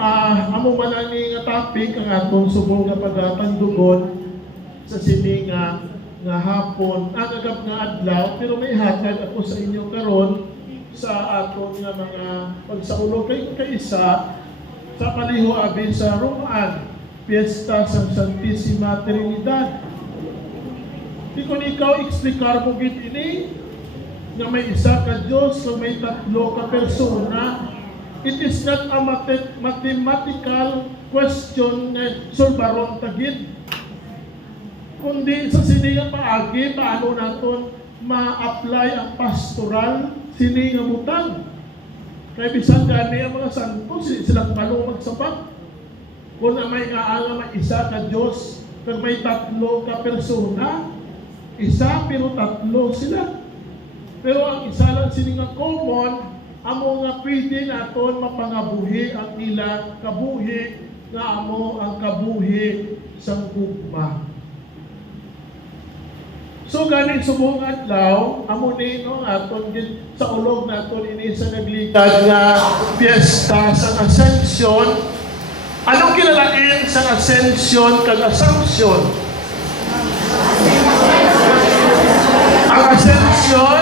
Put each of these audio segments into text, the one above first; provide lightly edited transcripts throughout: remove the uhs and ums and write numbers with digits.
amo man ani nga topic ang atong subong nga pagpandugon sa sini nga hapon, agap nga adlaw, pero may hatag ako sa inyo karon sa aton nga mga pagsaulog kay kaisa sa paliho abi sa Romaan, Fiesta sa Santissima Trinidad. Di ko ikaw eksplikar mo gid ini nga may isa ka Diyos, so may tatlo ka persona. It is not a mathematical question na sulbaron tagid, kundi sa sini nga paagi paano naton ma-apply ang pastoral sini nga butang. Kaya bisan gani ang mga santo silang palong magsabat. Kung may aala may isa ka Diyos, kung may tatlo ka persona, isa pero tatlo sila. Pero ang isa lang sini nga common, amo nga pwede naton mapangabuhi ang ila kabuhi nga amo ang kabuhi sang gugma. So ganing subong adlaw, amo ni no aton gid sa ulog naton ini sa naglikad nga Fiesta sa Ascension. Anong kinalain sa Ascension kag Assumption? Ang Ascension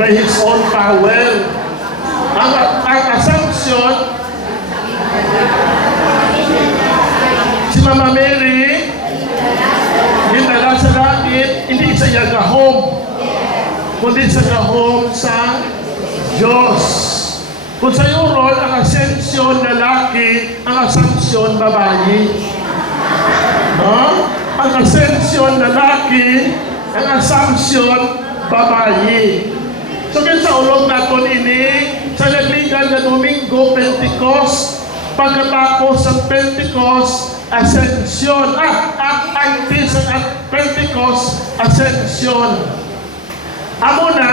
by His own power. Ang Assumption, si Mama Mary, dinala sa langit, hindi sa gahom, kundi sa gahom sa Diyos. Kung sa iyo rol, ang Ascension lalaki, ang Assumption babae. No? Ang Ascension lalaki, ang Assumption babae. So kaya sa ulog natin ini, sa naglingan na Domingo, Pentecost, pagkatapos ng Pentecost, Ascension. Ang Pentecost, Ascension. Amo na,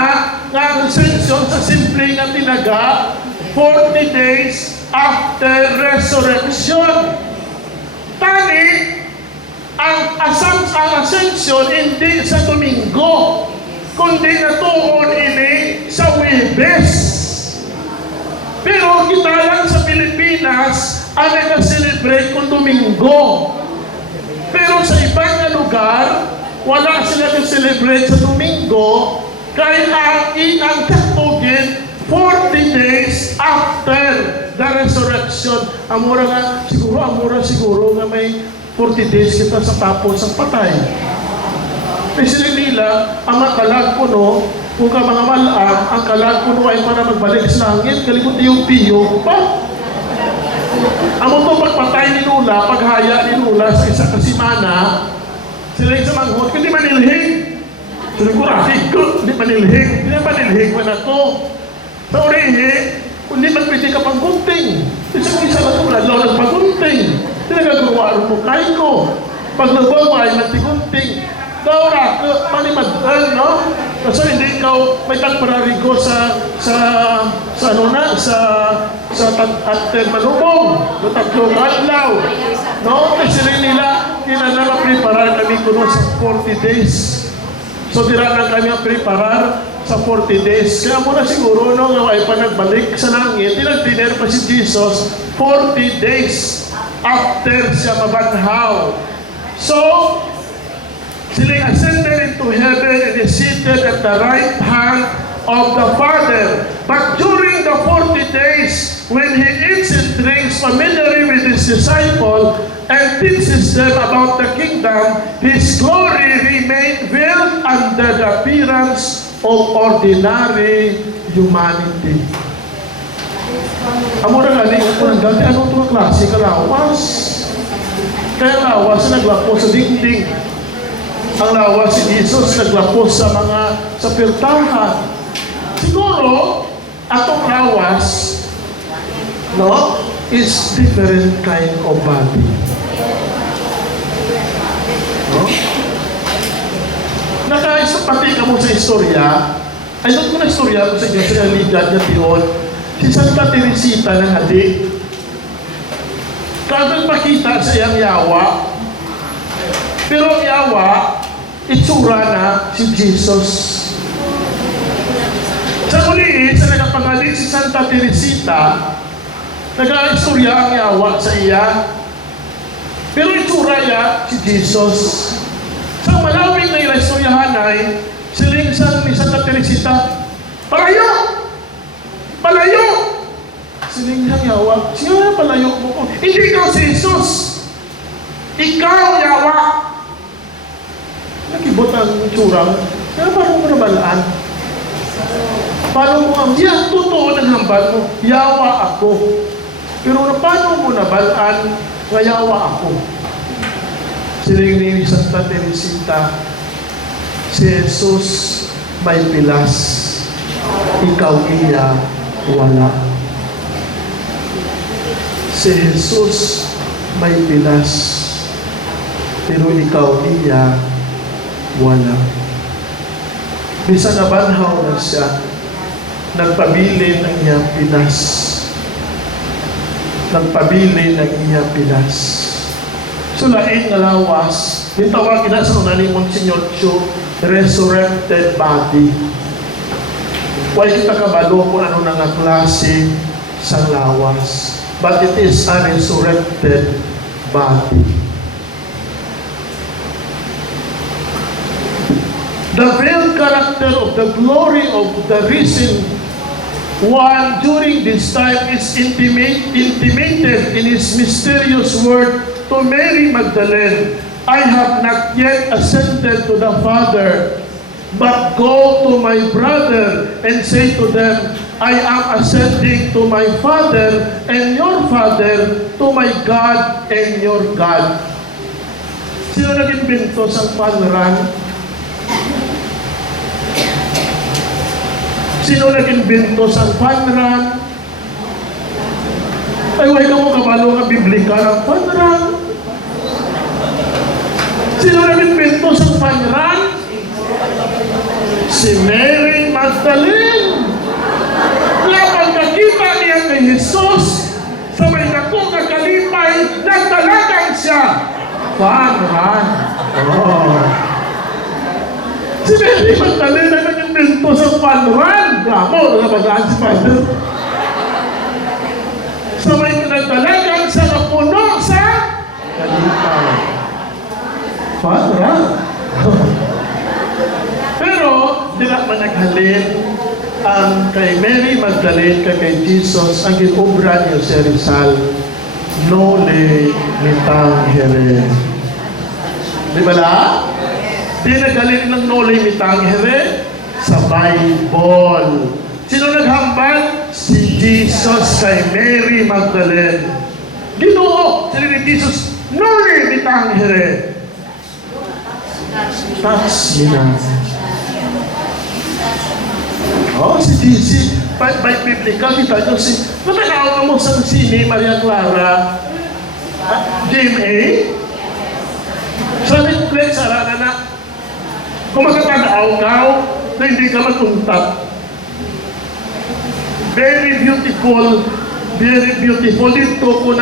nga Ascension sa simple nga tinaga, 40 days after resurrection. Tani, ang Ascension hindi sa Domingo, kundi natuon ini sa Huwebes. Pero kita lang sa Pilipinas ang nag-celebrate kung Domingo. Pero sa ibang lugar, wala sila nag-celebrate sa Domingo, kaya ang katugin 40 days after the resurrection. Amura siguro nga may 40 days kita sa tapos ang patay. Kasi nila, ang makalag ko no, kung ka mga malang, ang kalag ko no ay para magbalik sa langit, kalikot yung piyo pa. Amo to pagpatay ni Lula, paghaya ni Lula sa isa kasimana, sila yung sa manghot, hindi manilhig. Sila ko ratig ko, hindi manilhig. Hindi na manilhig mo na to. Sa orihe, kung hindi magpiti ka paggunting. Isa lang ko, lalo nagpagunting. Hindi nagagawa mo kain ko. Pag nagawa ay magtigunting. Daw ra panimadan, no? Kasi hindi ikaw may tagpararigo sa atten manubong, no tatlong adlaw, no? Kasi nila kinana preparar kami kuno sa 40 days. So dira na kami preparar sa 40 days. Kaya muna siguro no nga ay pa nagbalik sa langit, dinner pa si Jesus 40 days after siya mabanhaw. So sila ascended into heaven and is seated at the right hand of the Father. But during the 40 days, when He eats and drinks familiarly with His disciples and teaches them about the kingdom, His glory remained veiled under the appearance of ordinary humanity. Amo na galing ako ng dati, anong itong klase kalawas? Kaya lawas na naglapo sa dingding. Ang lawas si Jesus naglapos sa pirtahan. Siguro, atong lawas, no, is different kind of body. No? Nakaisapati ka mo sa istorya, ay doon ko na istorya ko sa inyo sa ligad niya tiyon, si Santa Teresita ng Hadik. Kagad makita sa iyang yawa, pero ang yawa, itsura na si Jesus. Sa muli, sa nagapangalit si Santa Teresita, nag-aistorya ang yawa sa iya. Pero itsura niya si Jesus. Sa malawing na ilaistoryahan ay, siling ni Santa Teresita, palayo! Palayo! Siling niyang yawa, sino na palayo mo? Hindi ikaw si Jesus! Ikaw yawa! Nakibot ang itsura. Kaya paano mo nabalaan? Paano mo ang yan? Totoo ng hambal mo. Yawa ako. Pero paano mo nabalaan nga yawa ako? Siling ni Santa Teresita, si Jesus may pilas. Ikaw iya wala. Si Jesus may pilas. Pero ikaw iya wala. Bisa nabanhaw na siya, nagpabili ng iyang pinas. Nagpabili ng iyang pinas. Sulain nga lawas, ditawagin na sa unaning Monsignor Chu, resurrected body. Huwag kita kabalo kung ano na nga klase sa lawas. But it is a resurrected body. The real character of the glory of the risen one during this time is intimated in his mysterious word to Mary Magdalene, I have not yet ascended to the Father, but go to my brother and say to them, I am ascending to my Father and your Father, to my God and your God. Sino nag-invento sa panran? Sino nag-invento sa panran? Ay, huwag ka mo kabalo ka biblika ng panran. Sino nag-invento sa panran? Si Mary Magdalene. Lapang nakita niya kay Jesus, sa may nakong kakalipay, nagtalagang siya. Panran. Oh. Si Mary Magdalene na nag-invento sa panran. Bravo, nalabagaan si Father. Sa may nagtalagang sa napuno sa kalipay. Panran. Pero, di na man naghalin ang kay Mary Magdalene kay Jesus ang ginobra niyo si Rizal. Noli me tangere. Di ba la? Di naghalin ng noli me tangere sa Bible. Sino naghambal? Si Jesus kay Mary Magdalene. Ginoo, sino ni Jesus, noli me tangere. Touch me na. Oh, si DC, by biblical, kita nyo si, matanaw mo sa sini, Maria Clara, GMA, sa Netflix, sarana na, kung makatanaw ka, na hindi ka matuntak. Very beautiful, very beautiful. Dito ko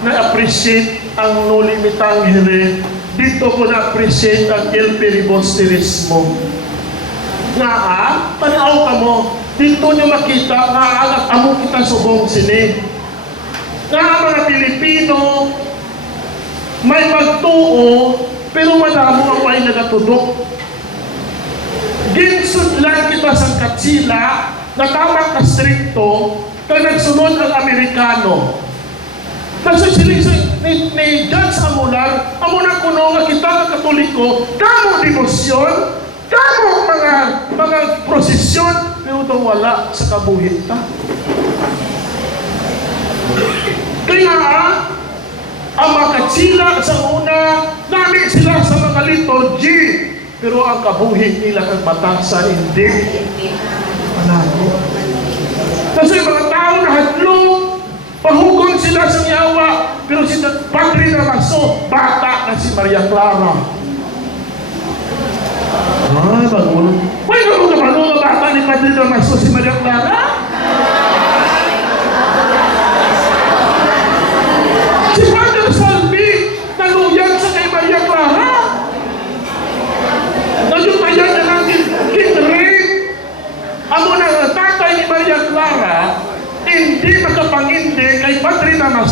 na-appreciate ang Noli me tangere. Dito ko na-appreciate ang El Filibusterismo. Nga tanaw ka mo, dito nyo makita, nga alat amo kita subong sini. Nga mga Pilipino, may magtuo, pero madamo ang may nagatudok. Ginsud lang kita sa katsila, na tamang kastrikto, kaya nagsunod ang Amerikano. Kasi ni Judge Amular, amunan ko nga kita ng Katoliko, kamo demosyon, kamo mga prosesyon, pero ito wala sa kabuhit ta. Kaya ang mga katsila sa una, namin sila sa mga liturgy, pero ang kabuhit nila ang batasan, hindi. Panalo. Kasi mga tao na hadlong, pahugon sila sa yawa, pero si Padre Damaso, bata na si Maria Clara. Bagulo. Wait, ano naman ang bata ni Padre Damaso si Maria Clara? Si Father Salvi, naluyag sa kay Maria Clara.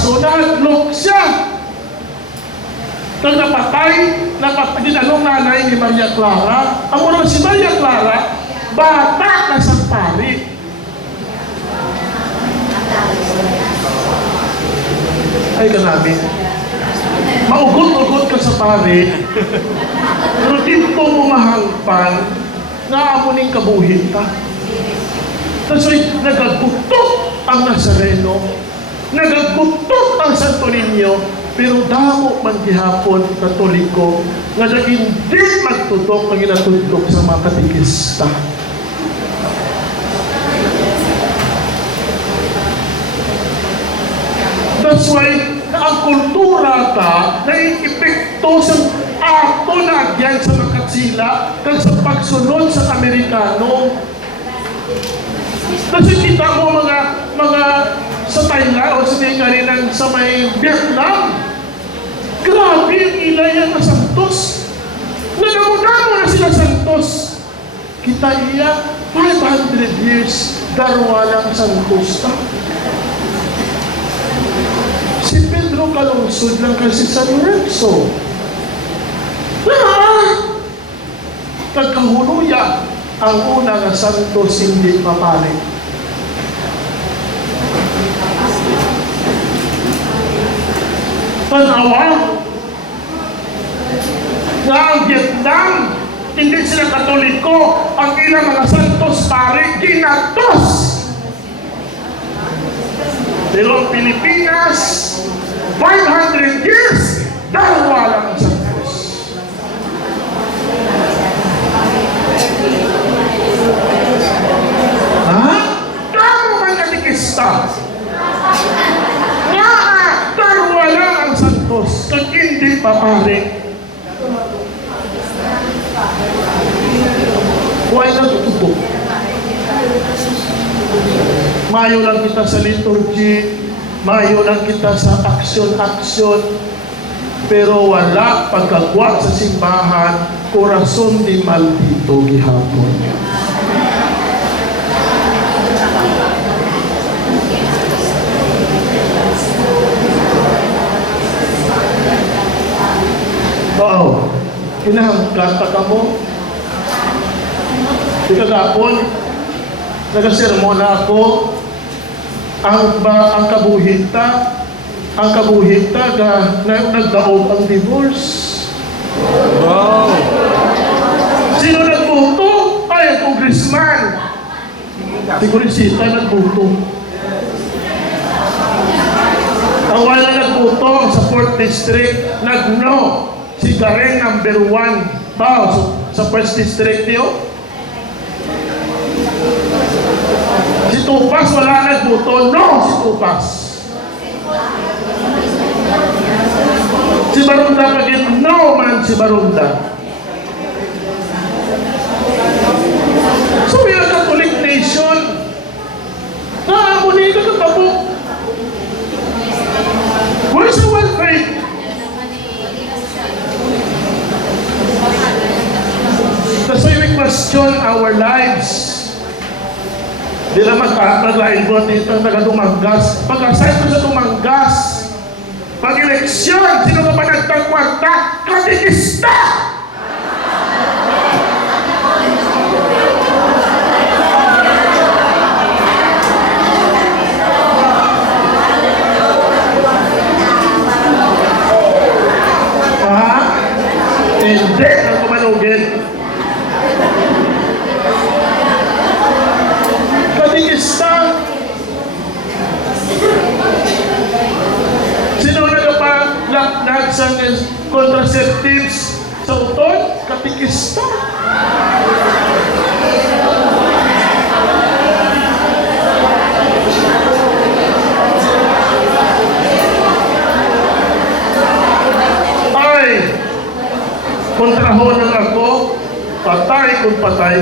Pasko, nahadlok siya. Nang napatay, ginanong nanay ni Maria Clara. Ang una si Maria Clara, bata na sa pari. Ay, kanami. Maugot-ugot ka sa pari. Pero dito mo mahangpan, naamuning kabuhin ka. Kasi nagagutok ang Nazareno, nagagutok ang Santo Niño, pero damo man gihapon Katoliko nga hindi magtutok ang ginatudlok sa mga katikista. That's why ang kultura ta nai-epekto sa ato na agyan sa makatsila kag sa pagsunod sa Amerikano. Kasi kita mo mga sa Thailand o sa Tingarinan sa may Vietnam, grabe ang ilayan na santos. Nanamudamo na sila santos. Kita iya 500 years darwalang santos ta. Si Pedro kalungsod lang kasi sa Lorenzo. Nagkahuluya ang una nga santos hindi mapalit. Tanawa na ang Vietnam, hindi sila Katoliko, ang ilang mga santos pare, ginatos. Pero ang Pilipinas, 500 years, dahil walang santos. Ha? Kamo man katikista? Dahil wala ang santos, kag hindi papare. Why not tutubo? Mayo lang kita sa liturgy, mayo lang kita sa aksyon-aksyon, pero wala pagkagwa sa simbahan, corazon di maldito gihapon. Wow, kinahangkata ka mo. Di kagapon, nagasermon na ako, ang kabuhita nagdaog ang divorce. Wow! Sino nagbuto? Ay, ang congressman. Si Kurisita nagbuto. Ang wala nagbuto sa 4th District, nagno. Si Gareng number 1. Ba, sa 1st District yun? Si Tupas wala nagbuto. No, si Tupas. Si Barunda pagin, no man si Barunda. So we are a Catholic nation. Naamuni ka katabo. Where's the one faith? That's why we question our lives. Di na maglain ko dito taga-Dumanggas. Pag-aside ko sa Dumanggas, pag-eleksyon, sino ka ba nagtagwarta? Katikista! Hindi ang kumanugin. Katikista. Sino nagpalakdag sa contraceptives sa utod? Katikista. Ay, kontrahon lang ako, patay kung patay,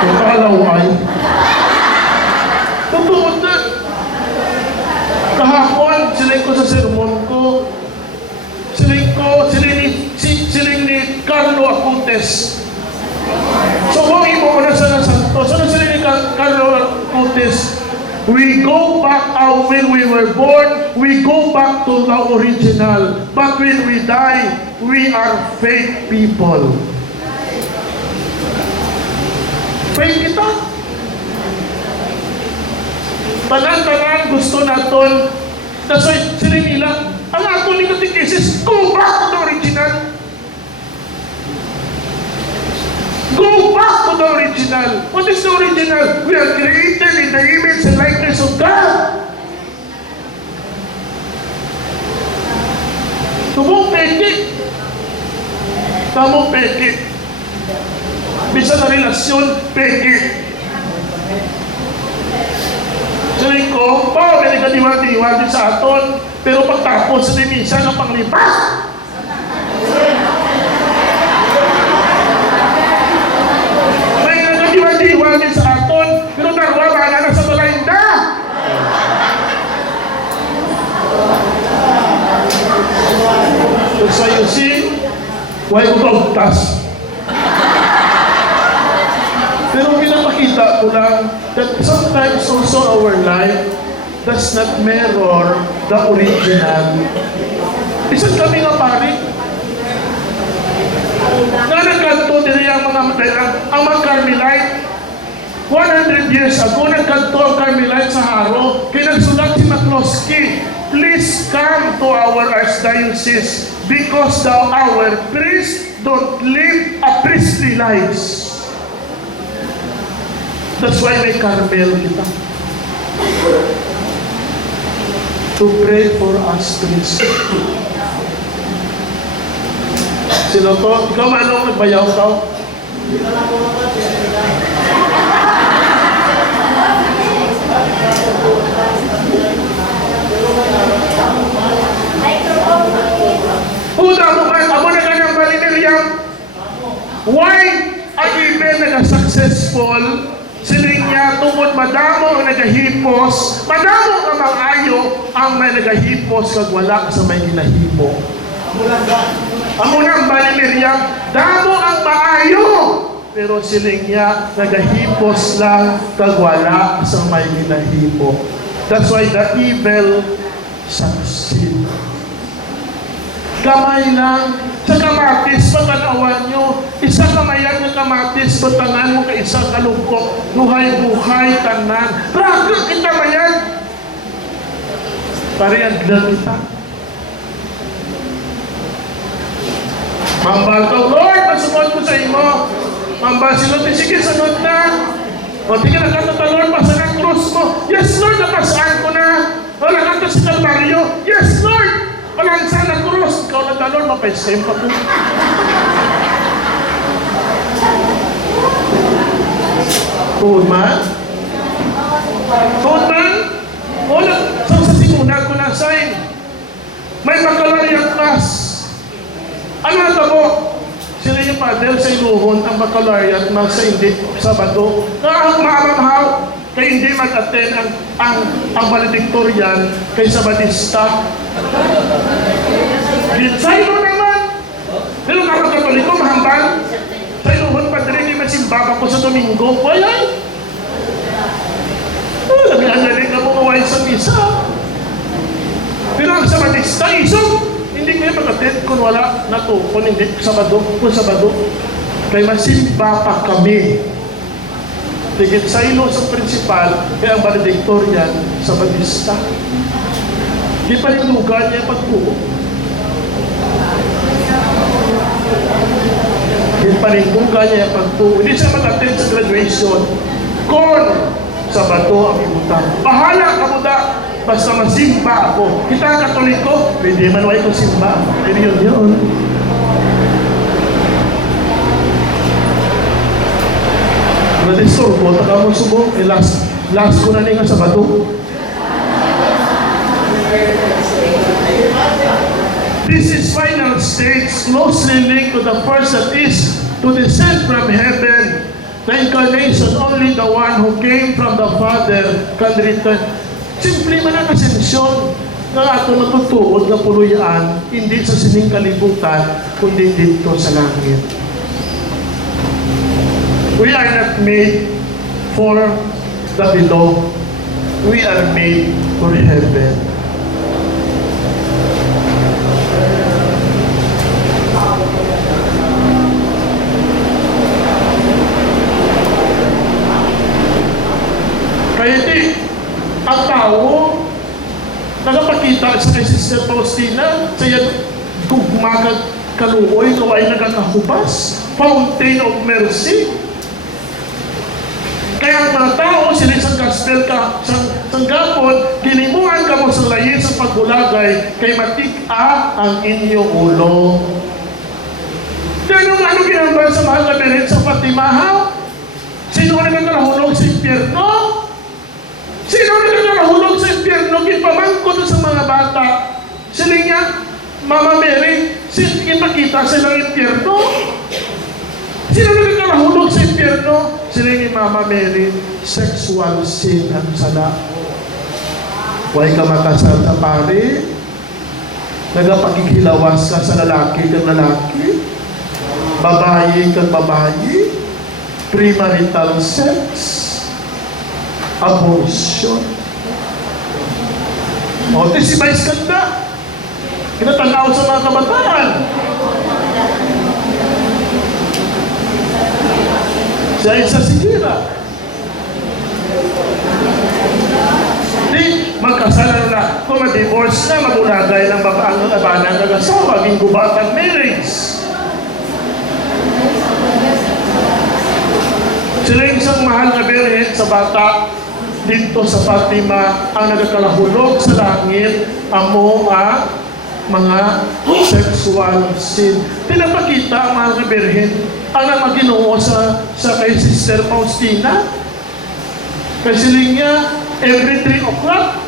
kung kalaway. Totoo na. Kahapon, siling ko sa sermon ko, siling ni Carlo Acutis. So, kung imo ko na sa Santos, ano siling ni Carlo Acutis? We go back when we were born, we go back to the original. But when we die, we are fake people. Fake kita. Tanan-tanan gusto naton. That's why, sila nila, ang ato ni Catechesis, go back to the original. Go back to the original. What is the original? We are created in the image and likeness of God. Tumong peke. Tamong peke. Bisa na relasyon, peke. Sabi ko, may nagkadiwa-diwa din sa aton, pero pagtapos sa dimisa ng panglipas. May nagkadiwa-diwa din sa aton, pero narwa na sa balayda. So you see, why ubagtas? Pero pinapakita ko lang that sometimes also our life does not mirror the original. Isang kami nga pari. Na nagkanto din ang mga Carmelite. 100 years ago, nagkanto ang Carmelite sa Haro. Kaya nagsulat si McCloskey, please come to our archdiocese because our priests don't live a priestly lives. That's why may Carmel kita. To pray for us priests. Sino to? Ikaw manong nagbayaw ka? Una mo ka, amo na kanyang Miriam. Why ang even nag-successful siling niya tungod madamo ang nagahipos, madamo ang mang-ayo ang may nagahipos kag wala sa may ginahimo. Amo nang bali Miriam, damo ang maayo, pero siling niya nagahipos lang kag wala sa may ginahimo. That's why the evil succeed. Kamay lang sa kamatis, patanawan nyo. Isa kamayan ng kamatis, patanan mo ka isang kalungkok. Buhay-buhay, tanan. Rakit kita mayan. Parehag lang kita. Mambal ka, Lord, masumot ko sa imo. Mambal sila, sige, sunod na. O, tingnan na kanta, Lord, pasan ang krus mo. Yes, Lord, napasaan ko na. O, nakanta si Calvario. Yes, Lord. Walang sana krus. Ikaw na, Lord, mapaisim pa po. Tuhod man? Tuhod man? O, sa sigunag ko na sign. May baccalaureate class. Ano na mo? Sila yung father sa iluhon ang baccalaureate mas sa hindi Sabado. Maamamhaw kaya hindi mag-attend ang valedictorian kay Sabadista. Sa ilo naman. Pero kapag Katoliko, mahambal. Sa iluhon pa rin yung masimbaba ko sa Domingo. Wala. Nag-aanalig na mo maway sa misa. Pero ang Sabadista, isong hindi kayo mag-attend kung wala na to, kung hindi Sabado, kung Sabado. Kaya masimba pa kami. Tigit sa ilo sa principal, kaya ang valedictorian sa Batista. Di pa rin lugar niya pagpuo. Di pa rin lugar niya pagpuo. Hindi siya mag-attend sa graduation. Kung Sabado ang ibutang. Bahala ka mo da. Basta masimba ako. Kita Katoliko, pwede man wala ko simba. Pero yun. Na-disturbo, taka mo subong. Last ko na nga sa bato. This is final stage, closely linked to the first, that is, to descend from heaven. The incarnation, only the one who came from the Father can return. Simple man ang asensyon na ato natutuod na puluyan, hindi sa sining kalibutan, kundi dito sa langit. We are not made for the below. We are made for heaven. Kaya di, ang tao, nagapakita sa kay Sister Faustina, sa gugmagag kaluoy, kaway nagkakahubas, fountain of mercy. Kaya ang mga tao, sila isang gospel ka, sa gapon, dinimuhan ka mo sa layin sa pagbulagay, kay matik-a ang inyong ulo. Dahil ano ginagawa sa mahal na Birhen sa Fatima? Sino na nagkarahulog sa impyerno? Sino na nagkarahulog sa impyerno? Kinpamangko sa mga bata. Sila nga, Mama Mary, ipakita silang impyerno. Sino na nagkarahulog sa impyerno? Sila ni Mama Mary, sexual sin ang sala. Huwag ka makasal sa pari, nagapagkikilawas ka sa lalaki kang lalaki, babae kang babae, premarital sex, abortion. O, tisibay skanda. Kinatanaw sa mga kabataan. Siya isa sigira. Di, magkasal na. Kung ma-divorce na, mabulagay ng babaang abanang nag-asawa, gingubatang marriage. Sila yung isang mahal na Birhen sa bata dito sa Fatima ang nagkalahulog sa langit amo mga sexual sin. Pinapakita ang mahal na Birhen ang namaginoo sa kay Sister Faustina. Kasi niya every 3 o'clock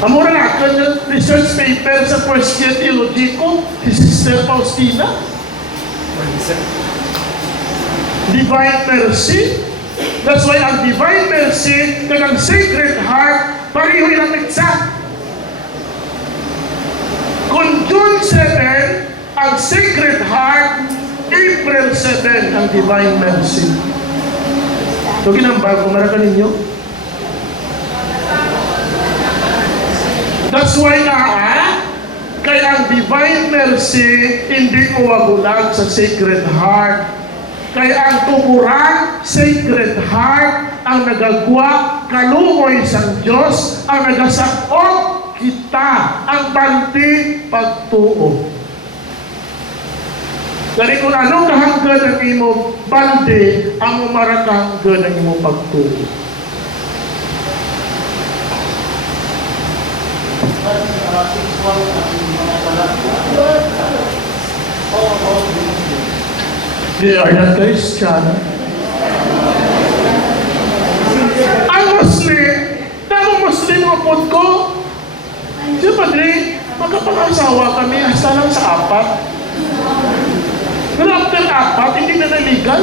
amura na kanyang research paper sa first year theology ko si Sister Faustina. Divine mercy. That's why ang divine mercy kag ang sacred heart pareho ilang itsa. Kung June 7 ang sacred heart, April 7 ang divine mercy. So ginambag kung marakan ninyo. That's why kaya ang divine mercy hindi uwagulag sa sacred heart. Kaya ang tuburan, sacred heart, ang nagagwa, kaluoy sa Diyos, ang nagasakop kita, ang banti pagtuo. Dari kung anong kahanggan ang imo bandi, ang umarakahanggan ang imo pagtuo. They are not Christian. Ang Muslim, tamang Muslim ang pod ko. Siya padre, magkapangasawa kami hasta lang sa 4. Pero after 4, hindi na legal.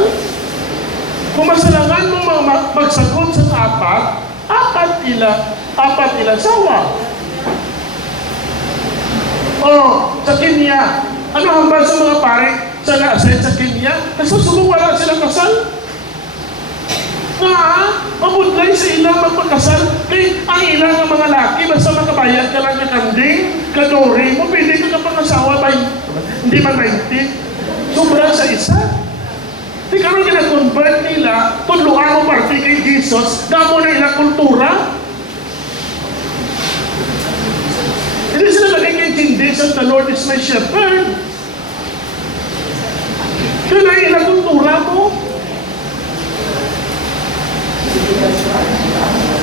Kung masalangan mo magsagot sa 4 ila sawa. Sa Kenya, ano hambal sa mga pare sa na-assign sa Kenya? Nasusubo wala silang kasal. Mabudlay sa ilang magpagkasal. Kaya ang ilang ng mga laki, basta makabayad ka lang kanding, kadori mo, pwede ka pangasawa ba? Hindi man 90. Sobra sa isa. Di karoon gina-convert nila, tunluan mo party kay Jesus, damo na ilang kultura. Hindi sila lagay kay Jesus, the Lord is my shepherd. Kaya na ilang kultura mo.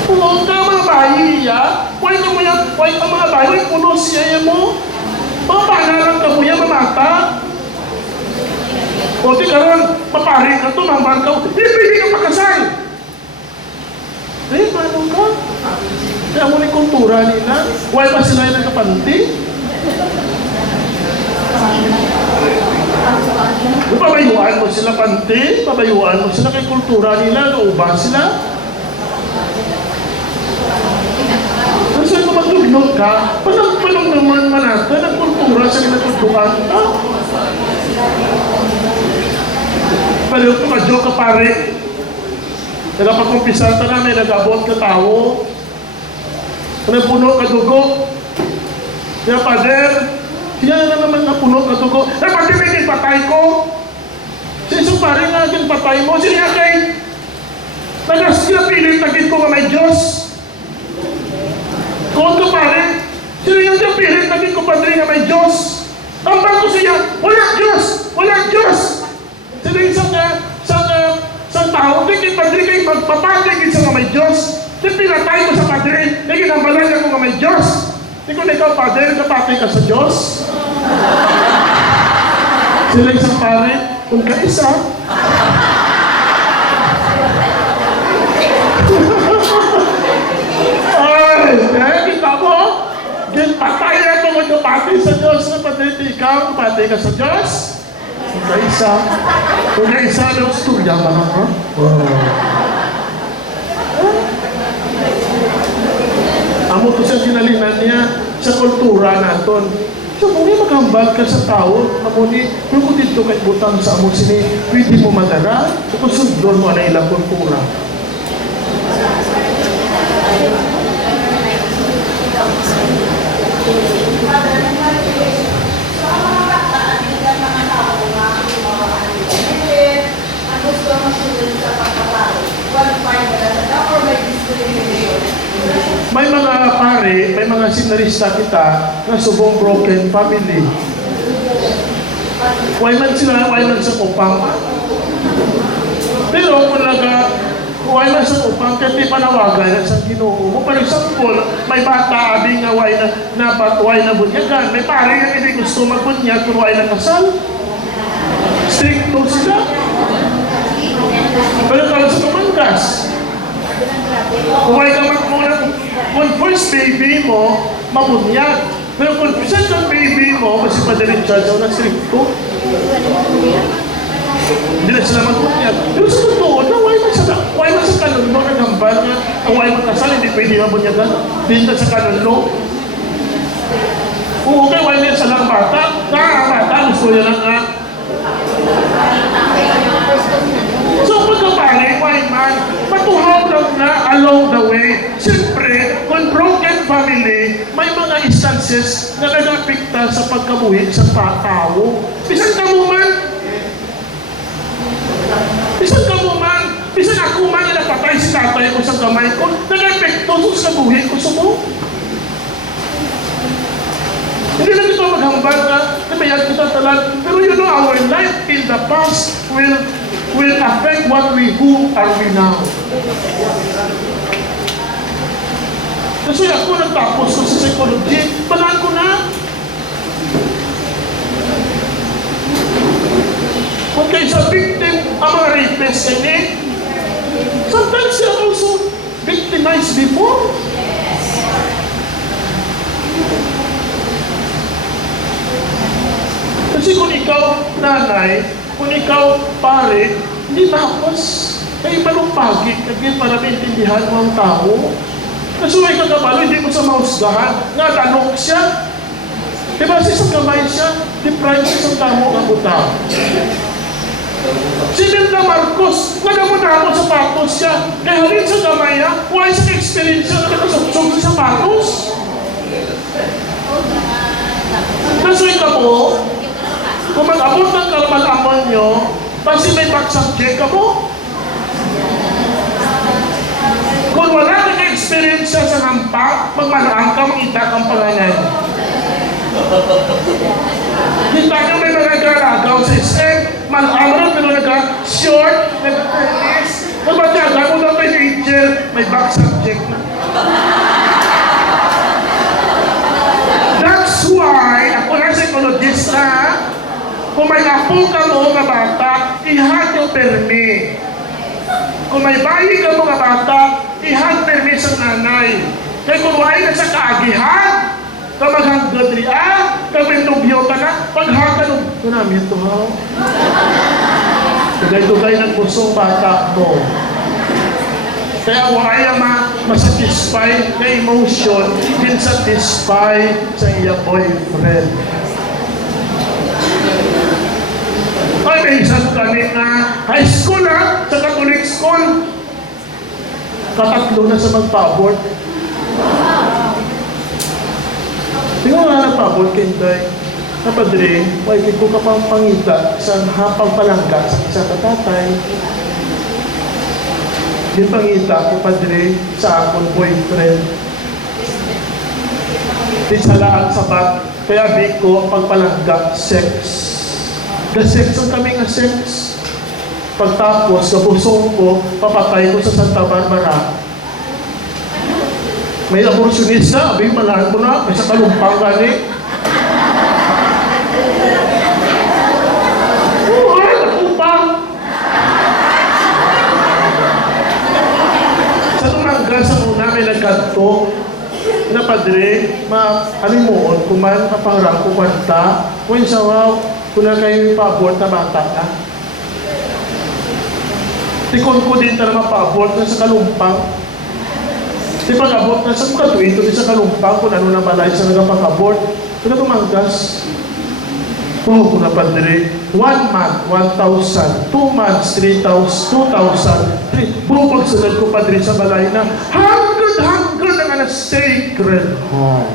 Kung ka mga bayi ya, why ka mga bayi, puno siya mo. Mga panalang ka mo yan, mamata. O di karoon, papari ka to, mamban ka, hindi pwede ka pakasal. Paano ka? Kaya mo ni kultura nila, why ba sila yung nagkapanti? Pabayuan mo sila panti, pabayuan mo sila kay kultura nila, nauba sila. Kasi kung magtugnog ka, panang naman manata ng kultura sa kinatugtukan ka. Pero kung madyo ka pare, Nagapagkumpisal ta na, may nag-abot ka tao. Puno ka dugo. Kaya, Father, siya na naman napuno ka dugo. Eh, pati may patay ko. Siya pare nga yung patay mo. Siya kay nagasipilit naging ko nga may Diyos. Kung ka pare, siya yung pilit naging ko padre nga may Diyos. Ang bago siya, walang Diyos! Walang Diyos! Sila yung isang tao, hindi padre kayo magpapatay kayo sa may Diyos. Di pinatay mo sa padre, hindi kinambalan mo nga may Diyos. Hindi ko na ikaw, padre, kapatay ka sa Diyos. Sila isang pare, kung kaisa. Ay, kita mo? Patay na ito magkapatay sa Diyos na padre, ikaw, kapatay ka sa Diyos. Kung kaisa. Kung kaisa, no, storya ba nga, ha? Amo to siya sinalinan niya sa kultura naton. So, kung maghambal ka sa tao, amo ni, kung dito kay butang sa amo sini, pwede mo madara, kung sundon mo na ilang kultura. May mga pare, may mga sinarista kita na subong broken family. Why man sa upang. Pero kung why man sa upang, kasi panawagan sa Ginoo mo. For example, may bata, abing nga why na bunyagan. May pare nga hindi gusto magbunyag kung why na kasal. Stricto sila. Pero kalau sa Kamangas, kung kung first baby mo, mabunyag. Pero kung second baby mo, kasi pa-diretso daw na stricto. Hindi na sila magbunyag. Pero sa totoo, why man sa kanon mo, naghambal nga, why man kasal, hindi pwede mabunyagan. Hindi na sa kanon mo. Kung okay, why na sa lang bata, gusto niya lang nga. So, pagkabali, why man, matuhaw lang na along the way. Siyempre, kung broken family, may mga instances na nag-apekta sa pagkabuhi sa tao. Bisan ka mo man, bisan ako man na napatay si tatay ko sa kamay ko, nag-apekto sa buhi ko sa mo. Hindi lang ito maghambal na nabayag kita talan. Pero you know, our life in the past will affect who are we now. Kasi ako nagtapos ko sa psychology, balaan ko na. Kung kayo sa victim, ang mga rapist sometimes they are also victimized before. Kasi kung ikaw nanay, kung ikaw pare, hindi tapos. Kaya malumpagit, kaya para maintindihan mo ang tao. Nasuway ka kabalo, hindi mo sa mahusgahan. Nga, tanok siya. Diba sa kamay siya, deprive siya sa tamo ng utang. Si Milda Marcos, nagamunamon sa sapatos siya. Kaya halin sa kamay niya, why sa experience siya na nakasuksong sa sapatos? Nasuway ka mo, kung mag-abot ng kalman-amon nyo, kasi may back-subject ka mo. Kung wala ka experience sa hampa, magmalaang ka, mag-itak ang pangalan. Kita ka may mga nag-aragaw sa SM, mal-amon, pero nag-short, nag-tennis. Magmataga mo na may angel, may back-subject na. That's why, ako na psychologist na, kung may apo ka mo nga bata, ihag yung permi. Kung may bayi ka mo nga bata, ihag permi sa nanay. Kaya kung wala na sa kaagihan, kung maghanggat riya, kung may nubyo ka na, paghagan ito namin ito ha. Tugay-tugay ng pusong bata mo. Kaya wala masatisfy na emotion, din satisfy sa iya boyfriend. Ay, may isang kami na high school ha, sa Catholic school. katatlo na sa magpa-abort. Tingnan nga nagpa-abort kay Inday. Napadre, why ko ka pang pangita sa hapang palangga sa isa katatay. Yung pangita ko, padre, sa akong boyfriend. Di salaan sa bat, kaya big ko, pagpalangga, sex. Ga-sex ang kami nga sex. Pagtapos, kabusong ko, papatay ko sa Santa Barbara. May abortionista, abing malahan ko na, may sa kalumpang gani. Sa una may nagkanto na padre, ma-alimuon, kuman, kapangrang ko kwanta, kung sa wow, kung na kayo pa-abort na bata ka. Tikon ko din na mapa-abort na sa kalumpang. Di pag-abort na sa katuito din sa kalumpang, kung ano na balay sa nagpang-abort, kung na tumanggas. Oh, kung na padre, 1 month, 1,000, 2 months, 3,000, 2,000, puro pagsunod ko padre sa balay na, hanggang ang anak sacred heart.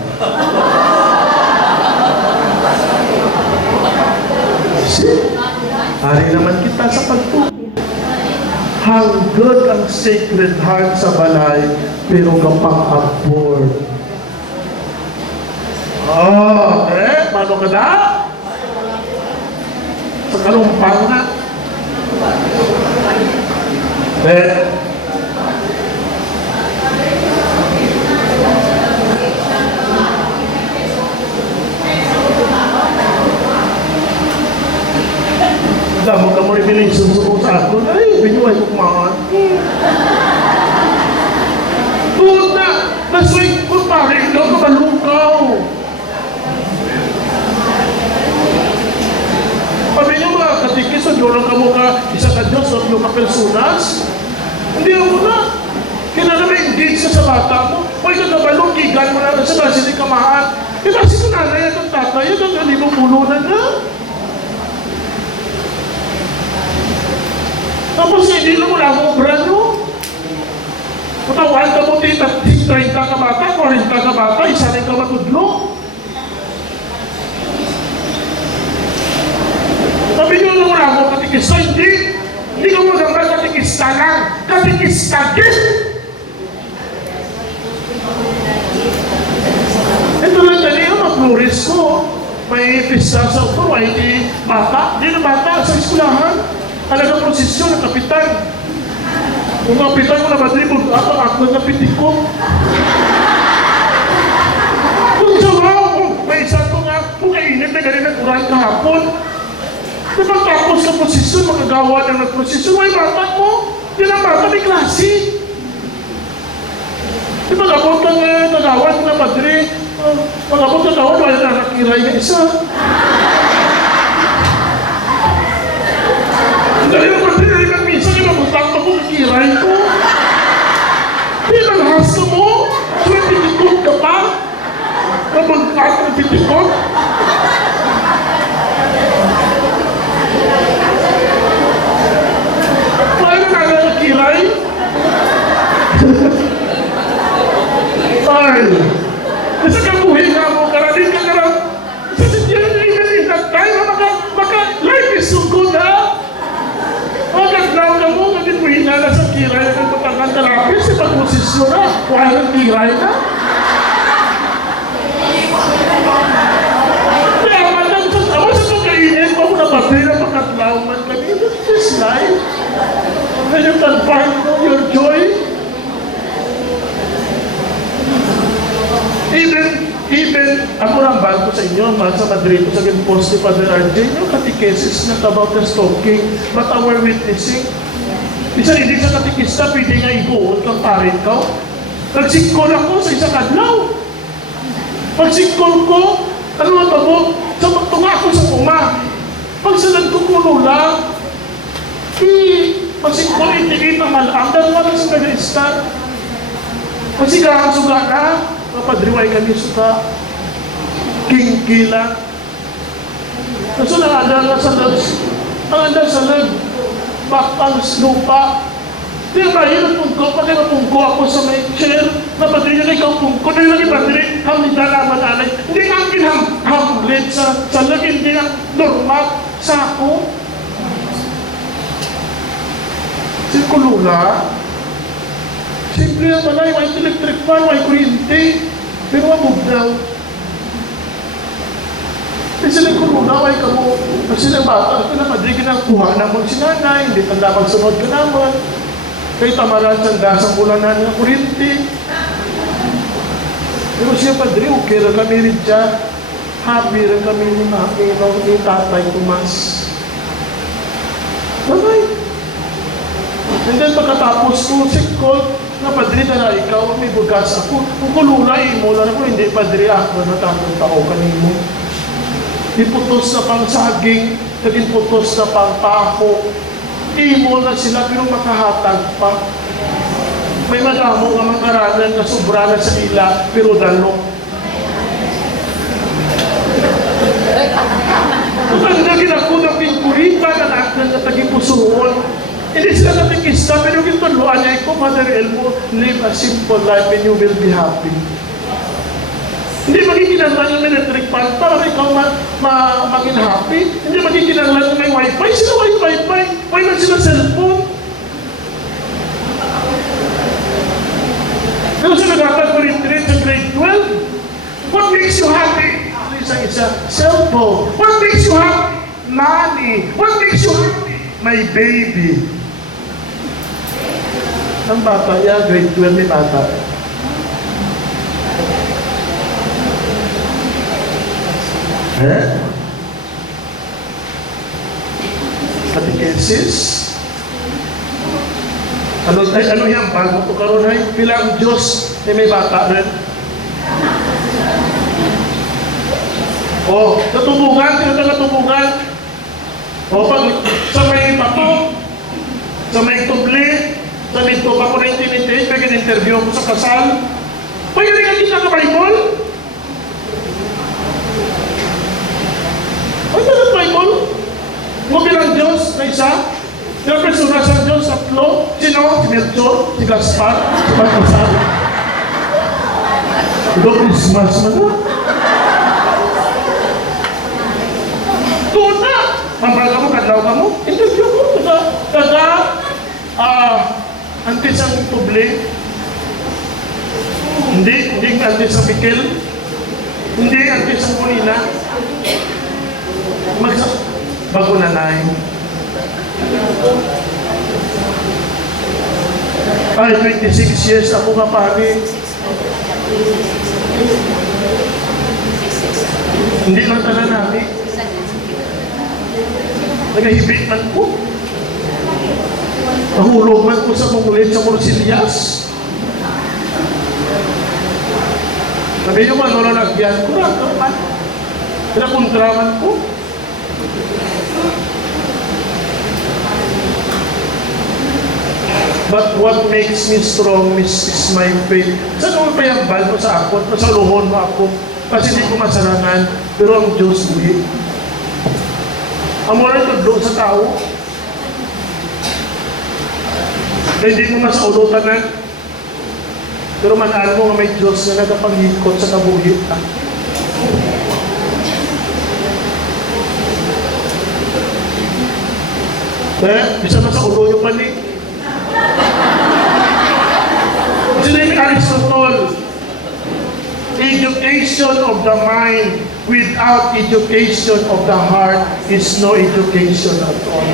Hari naman kita sa pagtuto. Hanggang ang sacred heart sa balay, pero kapang-abort. Oh, paano ka na? Sa kalumpang na. Damo ka mo rin susuko sa ako. Ay, binuhay ko kumaan. Tuod na! Naswing ko pare, ikaw ka malukaw. Sabi niyo mga katikis, nagyurang ka mo ka isa ka Diyos o yung ka-personas. Hindi ako na. Kaya na engage ka sa bata mo. Huwag ka nabalong, gigan mo na sa basi ni kamaan. E basi ko nanay at ang tatay, at ang alibong pulunan na. Tapos hindi na mo lang ang obra nyo. Matawan ka mo, 30 ka bata, 40 ka bata, isa rin ka matudlo. Sabi nyo na wala mo katikista, hindi ka mo naman katikista lang, katikista din. Ito lang dali ang mag-fluoris ko. May pista sa auto, ay di bata, di na bata sa eskulahan. Talagang prosesyon ng kapitan. Kung kapitan mo na madribog, ako na pitik ko. Kung sabaw, may isa ko nga, kung kainit na galing ng kurang kahapon. Kapag tapos sa prosesyon, magagawa ng nagprosesyon, may bata mo. Yan ang bata, may klase. Di ba kapag kang nagawad na madri, pag-abot na tawad, wala na nakiray na isa. Dahil ang madri, dahil ang minsan, yung mabutang pa kung nakiray ko. Di nalahas ka mo, so pitikot ka pa. Nabagkat ng pitikot. Paano na nakiray? Ay, kasi kabuhin nga mo, karadin ka karang, sa sindihan even in that time, maka life is so good, ha? Magaglaw na mo, naging na sa kiray ng patangan therapy, sa pag-posisyon na, wala ng kiray na. Kaya madang sa tawa sa pagkainin, pa mo nabatay na makatlaw man kami, this life. And you can find your joy. Even, ako rambal ko sa inyo, mahal sa Madrid, sa post ni Father RJ, yung catechesis na about the stalking, but our witnessing. Isa hindi sa katikista, pwede nga ibuon kang parin ka. Nagsingkol ako sa isang adlaw. Pagsingkol ko, ano ang tabo? Sa magtunga ako sa uma. Pagsalan ko kulo lang, pagsingkol, itigit na malang, dalawa na sa nag-star. Pagsigahan suga na, mapadriway kami sa kingkila. Kaso ang andal sa lag, bakpang lupa, Di ba, yun ang pungko, pag napungko ako sa may chair, napadri niya na ikaw pungko, na yung lagi padri, hamlita naman anay. Hindi nga ang hamlit sa lagi, hindi ang normal sa ako. Sirkulula, simple ang balay, may electric fan, may kuryente, pero mabugnaw. Kasi sila kuruna, may kamo, kasi sila bata, ito na padri, kinakuha naman si nanay, hindi tanda magsunod ka naman. Kay tamaran sa dasang bulanan ng kuryente. Pero siya padre, okay rin kami rin siya. Happy rin kami ni Tatay Tomas. Babay. And then pagkatapos ko, sikot, na padre na ikaw, may bugas ako. Kung kululay mo lang ako, hindi padre ako na tatang tao kanimo. Iputos na pang saging, naging putos na pang pako. Imo na sila pero makahatag pa. May madamo nga mangaranan na sobra na sa ila pero dalo. Kung ang ginakunang pinkurita na nakaknan na tagipusuhon, hindi sila natikista pero gintuluan niya ko, Father Elmo, live a simple life and you will be happy. Hindi magkikinanglan yung electric fan para ikaw maging happy. Hindi magkikinanglan yung may wifi. Sila may wifi. Why not sila cellphone? Pero sila dapat ko rin sa grade 12. What makes you happy? Isa-isa, cellphone. What makes you happy? Money. What makes you happy? My baby. Ang bata, grade 12 may bata. Catechesis. Ano yan? Bago ito karoon ay bilang Diyos may bata rin. Natubungan, tinatubungan. Pag sa may pato, sa may tubli, sa nito pa ko na intinitid, may interview ko sa kasal. Pwede rin kita ka Bible? Ano na Bible? Mo bilang Diyos na isa? Yung persona sa Diyos, tatlo. Sino? Si Melchor, si Gaspar, si Baltasar. Ito Christmas na na. Doon na! Mambraga mo, kadlaw ka mo. Interview ko. Antes ang tubli. Hindi antes ang Mikel. Hindi antes ang Kulina. Bago na nai. Ay, 26 years ako nga pari. Hindi lang tanan namin. Nagahibit man ko. Nahulog man ko sa Mongulit sa Morcillas. Sabi nyo man, wala nagyan ko lang. Pinakontraman ko. But what makes me strong is my faith. Saan mo payambal mo sa ako? Masaluhon mo ako. Kasi hindi ko masarangan. Pero ang Diyos buhi. Ang mula ito sa tao. Hindi mo masaulutan na. Pero manaan mo nga may Diyos na nagpapanghikot sa kabuhi. Bisa masaulo yung panig. Sinabi Aristotle, education of the mind without education of the heart is no education at all.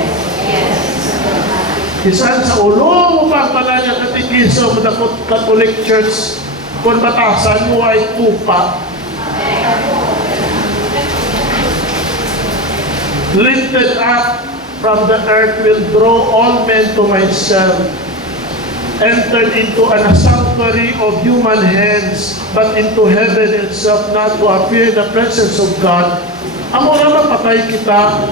Isan sa ulo mo pa pala niya katikisa mo na Catholic Church kung batasan mo ay tupa. Lifted up from the earth will draw all men to myself. Entered into a sanctuary of human hands, but into heaven itself, not to appear in the presence of God. Amo naman patay kita,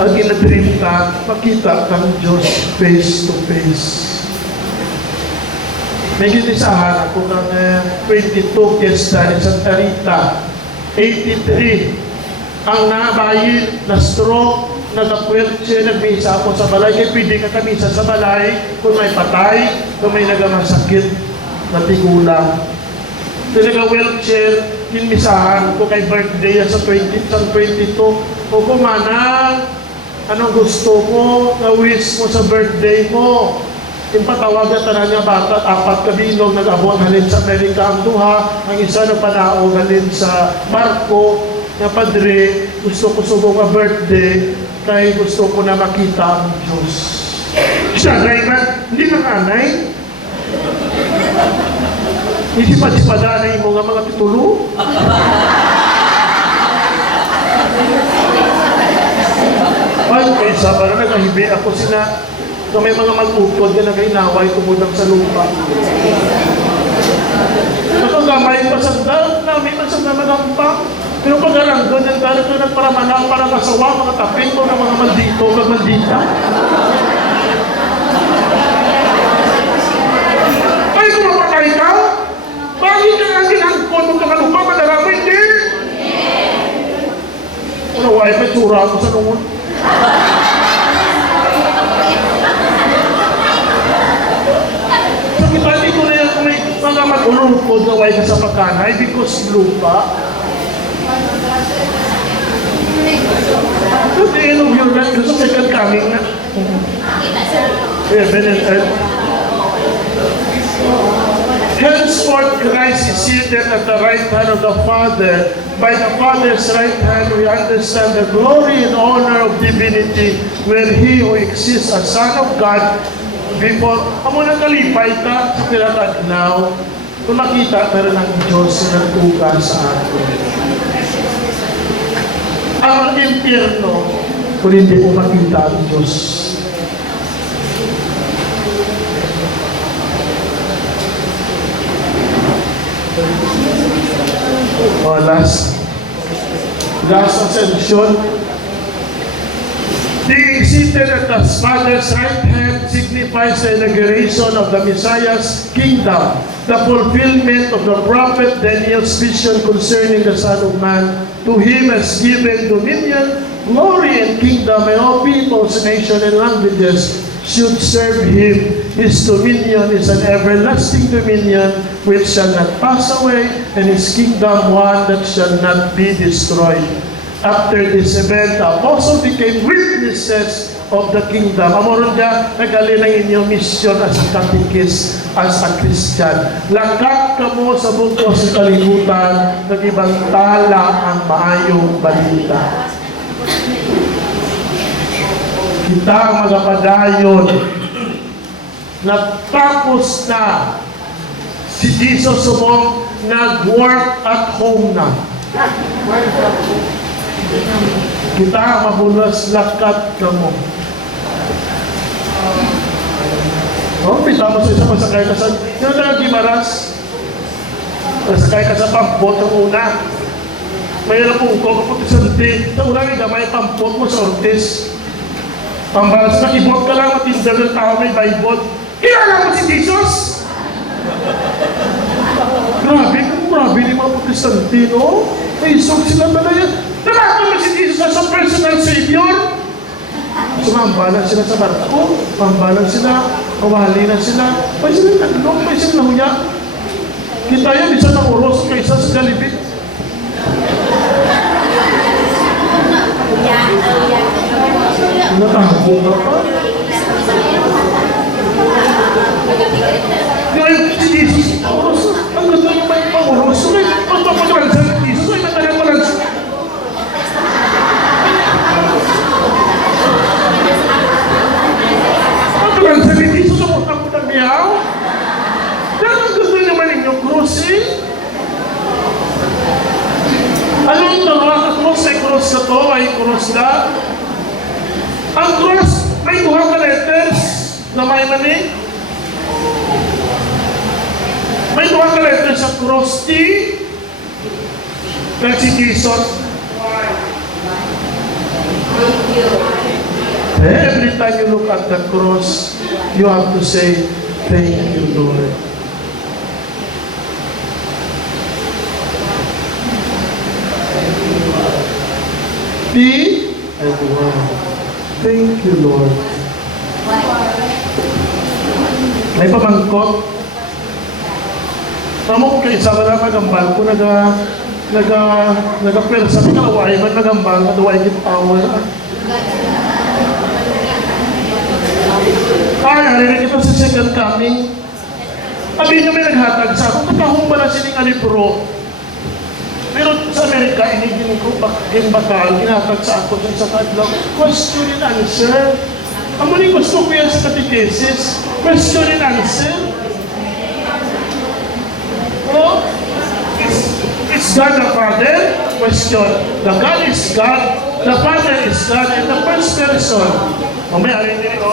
ang ginadream ka, makita kang Diyos face to face. May ginisahan ako ng 22 Fiesta ni Santa Rita, 83. Ang nabayin na stroke, nag-wheelchair, nagmisa ako sa balay, kaya pwede ka kamisa sa balay kung may patay, kung may nagamasakit na tigulang. Nag-wheelchair, kinmisahan ko kay birthday sa 22. O kumanang, anong gusto mo, na-wish mo sa birthday mo? Yung patawagan tanan niya bata, 4 kabilog, nag-abot halin sa Amerika ang duha, ang isa na panao halin sa Marco, na padre, gusto ko subong nga birthday, kaya gusto ko na makita ang Diyos. Siya, Rayman, hindi nanganay. Hindi pa sipadanay mo nga mga titulo. Ay, kaysa para nagkahibi ako sina, na may mga mag-utod na nag-inaway kumudang sa lupa. Nakagamay pa sa dal, namin pa sa namagampa. Pero pag-alang doon, yung dalo ko nagparamanang para kasawa, mga tapin ko ng mga maldito, mga maldita. Ay, kung mapatay ka, bakit ka nga ginangkon mo ka lupa, madaraman din? Ano, ay, may tsura ako sa nungon. So, ibalik ko na yan kung may mga mag-ulungkod na way ka sa pagkanay because lupa. At the end of your life, there's a second coming na. Heaven and earth. Henceforth, Christ is seated at the right hand of the Father. By the Father's right hand, we understand the glory and honor of divinity, where He who exists as Son of God, before, amo nang kalipay ta sa pilatag now, kung makita na rin ang Diyos na nagtuga sa atin. Ang impyerno, kung hindi mo makita ang Diyos. Last ascension. Being seated at the Father's right hand signifies the inauguration of the Messiah's kingdom, the fulfillment of the prophet Daniel's vision concerning the Son of Man. To Him is given dominion, glory, and kingdom, and all peoples, nations, and languages should serve Him. His dominion is an everlasting dominion which shall not pass away, and His kingdom one that shall not be destroyed. After this event, the apostles became witnesses of the kingdom. Amoron niya, nagali ng inyong mission as a catechist, as a Christian. Lakat ka mo sa buko sa kalibutan, nag-ibantala ang maayong balita. Kita ang mga padayon, natapos na si Jesus sumong nag-work at home na. Kita mabulas lakat ka mo. Pita mo sa isa masakay ka sa yung nag-Gimaras. Masakay ka sa pampot ang una. Mayroon pong kaputi sa urte. Sa una may gamay pampot mo sa urtis. Pambalas na ibot ka lang matindal ng tao may Bible. Kilala mo si Jesus? Grabe ni mga Protestantino. May isog sila ba na yan? Naman mo si Jesus as a personal Savior? Sumambalan sila sa barko, pambalan sila, kawali na sila, may sila naglong, may sila nahuya. Kita yan, isa na uros kaysa sa Jollibee. Natago na pa. Ngayon, si Jesus, uros, ang gusto niyo may panguros. Ang pagpagransan ng Jesus, ay matayang maransan. Ang sabi dito sa mga kaputang niyaw, dahil ang gusto naman ninyong krusing. Ano yung mga krus? Ay krus na to, ay krus na. Ang krus, may 2 ka letters na may mani. May 2 ka letters sa krus. T, na si Jesus. Every time you look at the cross, you have to say, thank you, Lord. P and 1. Thank you, Lord. May pamangkot. Tama ko kayo sa wala magambal ko nagapwersa sa kalaway man nagambal na duway git power. Ay, harinig ito sa second coming. Sabi niyo may naghatag sa ako, kapahong ba na sining alipro? Pero sa Amerika, inigin ko bakal, ginatag sa ako sa kadlaw. Question and answer. Ang muling gusto ko yan sa catechesis. Question and answer. Oh, is God the Father? Question. The God is God. The Father is God in the first person. Mamaya rin din ito.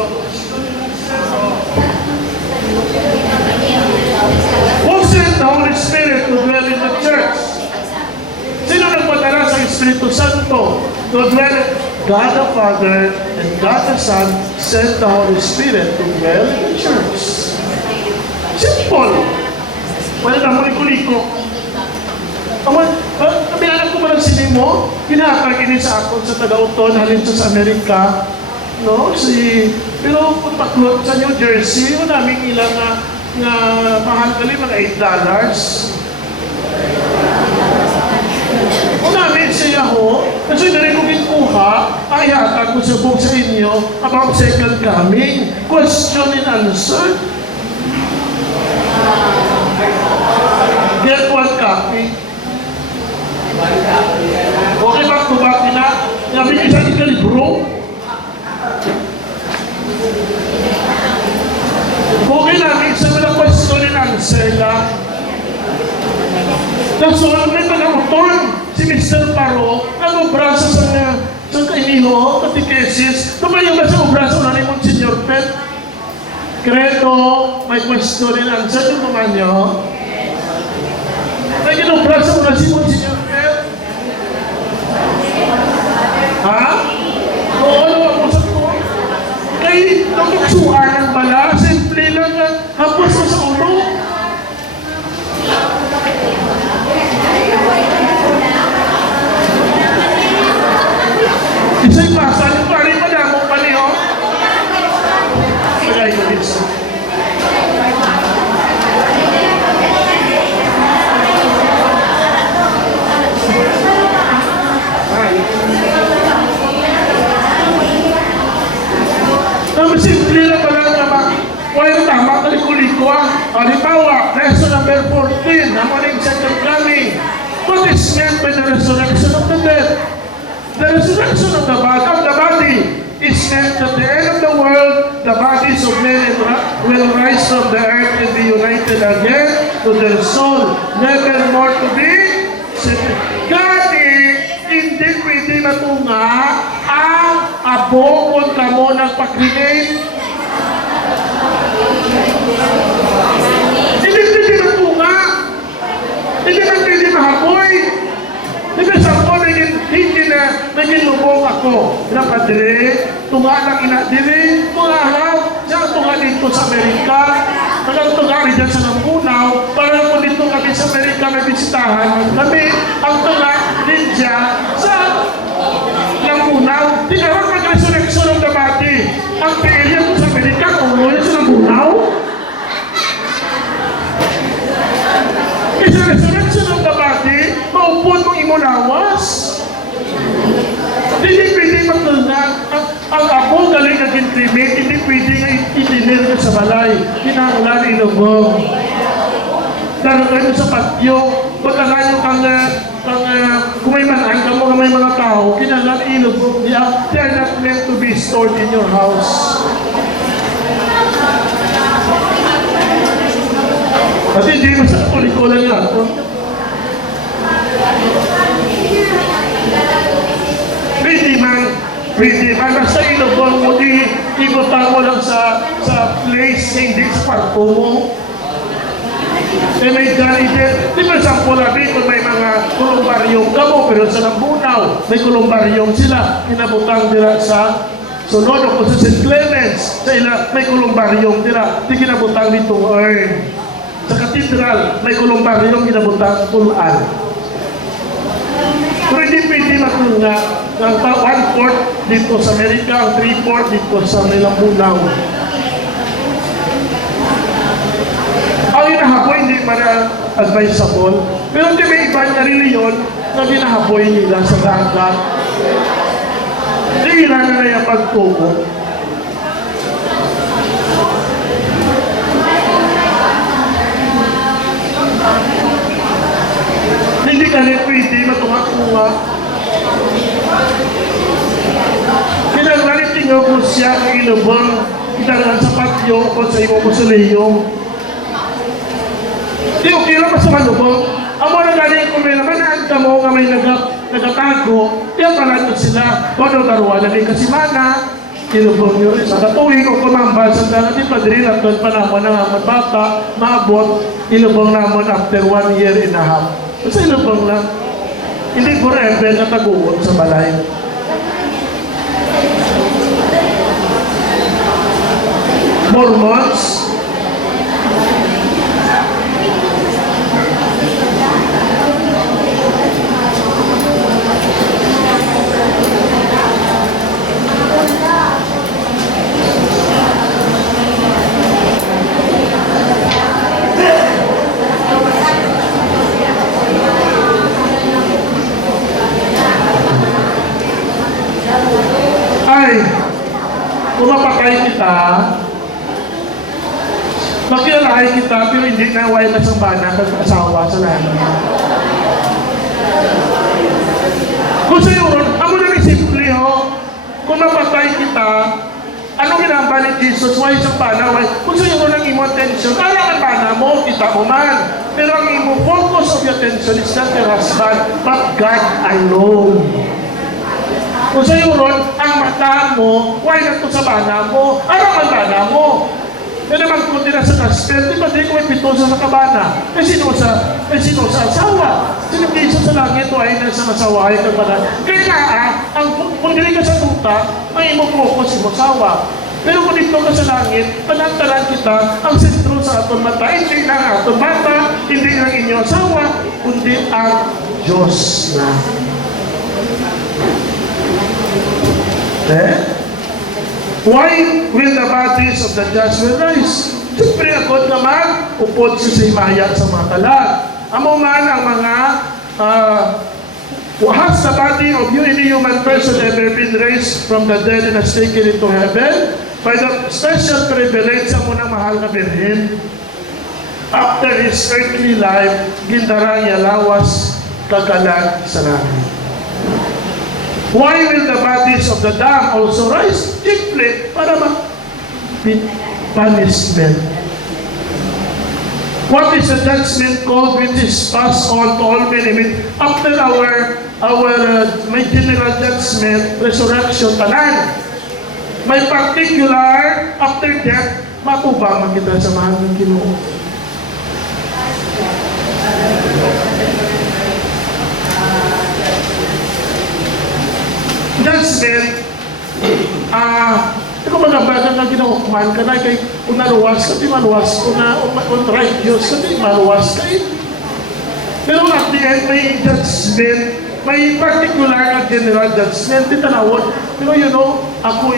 Who sent the Holy Spirit to dwell in the church? Sino nagpadala sa Espiritu Santo to dwell? God the Father and God the Son sent the Holy Spirit to dwell in the church. Simple. Wala na muliko-liko. Kabilanan ko ba ng sinimo? Hinatag ini sa ako sa taga-uton halin sa Amerika. No? Pero kung paklot sa New Jersey, maraming ilang nga mahal kali mga $8. Kung namin siya ho, kasi na rin ko kinuha, ay hatag ko sa book sa inyo about second coming. Question and answer. Get one copy. Okay, back to back na. Nabi isa ni kalibro. Okay namin sa mga question and answer lang. Nasunod may pag-auton si Mr. Paro ang obrasa sa kainiho, katikesis. Tumayo ba sa obrasa na ni Monsignor Pet? Credo, may question and answer yung naman nyo. May ginobrasa mo na si Monsignor Pet? Ha? Oo, ano ang usap ko? Kay nakiksuan ng bala, simple lang hapos mo sa ulo. Isa'y pasa, yung pari pa na mo pali, oh. Pagay ko din sa. Naman simple lang pala naman. Kaya tama kaliko-liko, halimbawa, lesson number 14, ang muling second coming. What is meant by the resurrection of the dead? The resurrection of the body is meant that the end of the world, the bodies of men will rise from the earth and be united again to their soul, never more to be separated. Gani, hindi pwede matunga ang abo kung kamo nagpa-create. Hindi pwede matunga. Hindi na pwede mahapoy. Hindi sa ako, hindi na lubong ako. Napadre, tunga ng inadiri, tunga lang. Siya tunga dito sa Amerika. Tagang tunga rin dyan sa Nambunaw. Para po dito kami sa Amerika may bisitahan kami. Ang tunga din siya sa Nambunaw. Tinawag mag-resurrection ng damati. Ang PLA po sa Amerika, kung muna sa Nambunaw. Isa resurrection ng damati, maupon mong imulawas. Hindi pwede magtulungan. Ang ako galing nag-intimate, hindi pwede nga itinir ka sa balay. Kinaulan ilubong. Darogan sa patio, pagkakayo kang kung may manang ka mo, may mga tao, kinalan ilubong. They are not meant to be stored in your house. At hindi mo sa kulikulan nga ito. Pwede man, basta ilubong mo, ikutan mo lang sa place, hindi sa parko mo. Eh may gani din, di ba sa Pulabi, kung may mga kulumbaryong kamo, pero sa Nambunaw, may kulumbaryong sila, kinabutang nila sa sunod, o sa St. Clements, sa ila, may kulumbaryong nila, di kinabutang nitong earn. Sa Cathedral, may kulumbaryong kinabutang tulaan. Pero hindi pwede matulungan. 1/4 dito sa Amerika, ang 3/4 dito sa Nilambunaw. Ang inahaboy hindi advisable, pero hindi may iba na reliyon na dinahaboy nila sa dagat. Hindi na yung pagtubo. Hindi ka rin pwede matunga-tunga. Kinagalit tingaw ko siya ng ilubang kinagalit sa patyo o sa imo ko sa leyong. Di okay lang sa malubong. Amo na galing kung may namanaan ka mo nga may nagatago, yan pala sila. Wano taruan na ni Kasimana, ilubong nyo rin. Nakatuwing ko kumambal sa dala, di pa din at doon pa naman ang bata, maabot, ilubong naman after 1 year and a half. Kasi ilubong lang. Hindi forever na taguon sa balay. Mormons, kung mapatay kita, makilalahay kita, pero hindi na wala na sa bana kag asawa sa nanay. Kung sa iyo, amo na ni simple ho, kung mapatay kita, anong ginamba ni Jesus? Why sa bana? Why? Kung sa iyo nang imo attention, alam ang bana mo, kita mo man. Pero ang imo focus of your attention is not your husband, but God alone. Kung sa iyo ron, ang mata mo, why na ito sa bana mo? Ano ang bana mo? Kaya naman kung na sa gospel, di ba di ko may pitusa sa kabana? Sino sa asawa? Sino kiso sa langit o ay na sa asawa ay kabana? Kaya nga, kung dili ka sa tuta, may mo focus mo asawa. Pero kung dito ka sa langit, panantaran kita, ang sentro sa atong mata, hindi lang atong mata, hindi lang inyong asawa, kundi ang Diyos na. Why will the bodies of the just will rise? Siyempre agad naman, upod sa himaya sa mga talag. Amo man ang mga has the body of you any human person ever been raised from the dead and has taken into heaven? By the special privilege sa munang mahal na birhen, after his earthly life, gindara niya lawas kagalan sa langit. Why will the bodies of the damned also rise? Simply, para punishment. What is the judgment called which is passed on to all men? I mean, after our may general judgment, resurrection, tanan. May particular, after death, matubang kita sa mahal ng Ginoo. Judgment, kung magabagan na ginawakman ka na, kay kung naluwas ka, di maluwas, kung righteous ka, di maluwas ka. Pero at the end, may judgment, may particular na general judgment, di tanawon. Pero you know, ako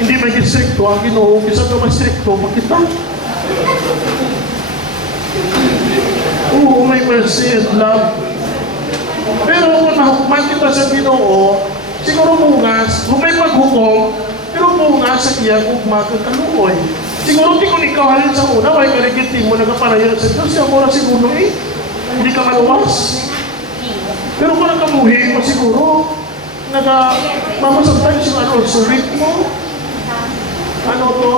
hindi may districto, ang Ginoo, isa ito mastricto, makita. Oo, may mercy and love. Pero kung nahukman kita sa Ginoo, siguro bungas, kung may paghukom, pero bungas sa iya kung magkakaluoy. Siguro di kung ikaw halin sa una, may karigiti mo nagaparayan sa Diyos, siya mo na siguro hindi ka maluwas. Pero kung nagkamuhi mo siguro, mamasagtan yung sulit mo. Ano to?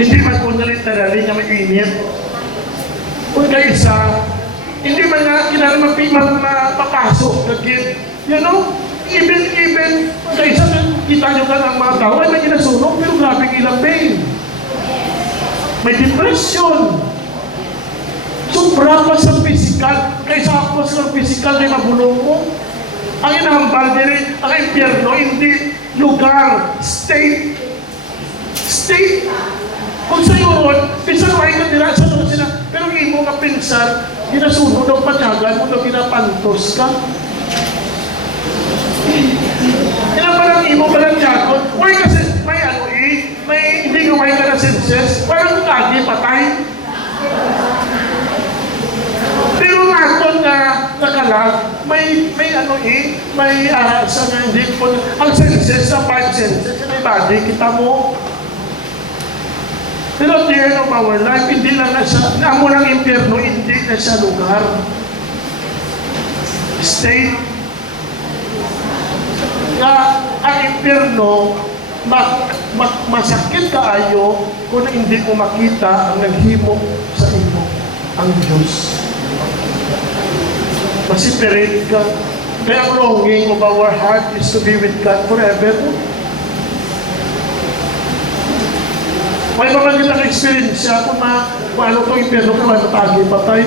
Hindi man po literally na mainit. Kung kayo isa, hindi man na kinalaman mapapasok. You know, even kayo isa, kita nyo ka ng mga tao, ay may kinasunog, pero grabe ilang pain. May depression. Sobra pa sa physical. Kaysa ako sa physical, ay mabulong mo. Ang inahambal din ang impyerno, hindi lugar, state. State. Kung sa iyo, pinsan mo ay katira sa doon sila, pero imo ka pinsan, ginasunod ang patyagan mo daw ginapantos ka. Ilan pa lang imo pa lang tiyakot? Why kasi may may hindi gawin ka na senses, parang kagi patay. Pero naton na nakalag, may sa nga hindi po, ang senses sa 5 senses, may body, kita mo. Pero at the end of our life, hindi lang na siya, naamo ng impyerno, hindi na siya lugar. State. Kaya ang impyerno, masakit kaayo kung hindi mo makita ang naghimo sa imo, ang Diyos. Masiperate ka. Kaya ang longing of our heart is to be with God forever. May mga kitang experience siya kung paano itong impyerno ka, may matagi patay.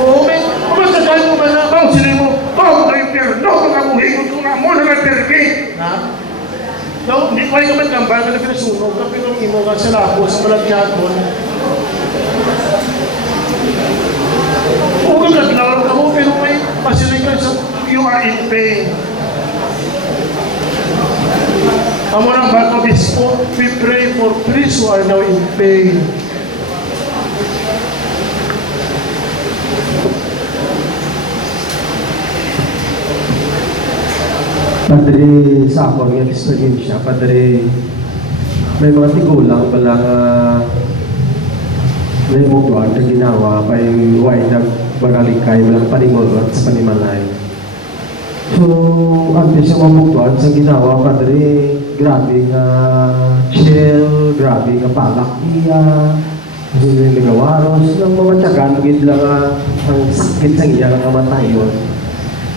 Oo, may kumasagay mo ba na, sila mo, ang impyerno, mga muhigot ko na mo na nagperke. Ha? So, hindi ko ay naman gambal, kasi pinasunog ka, pero imo ka sa labo, sa malagyagon. Huwag ka naglalaro ka mo, pero may pasilay ka sa you are in pain. Amo ng Bato Bispo, we pray for priests who are now in pain. Padre, sa ako ang experience siya, Padre, may mga tigulang pala nga may mugwag na ginawa pa yung way nagbangalikay, walang panimulot sa panimalay. So, antes yung mga mugwag sa ginawa, Padre, grabe nga chill, grabe nga palak iya, yung nagawaros, ng mamatyagan, magiging lang ang sakit sa iya nga matayon.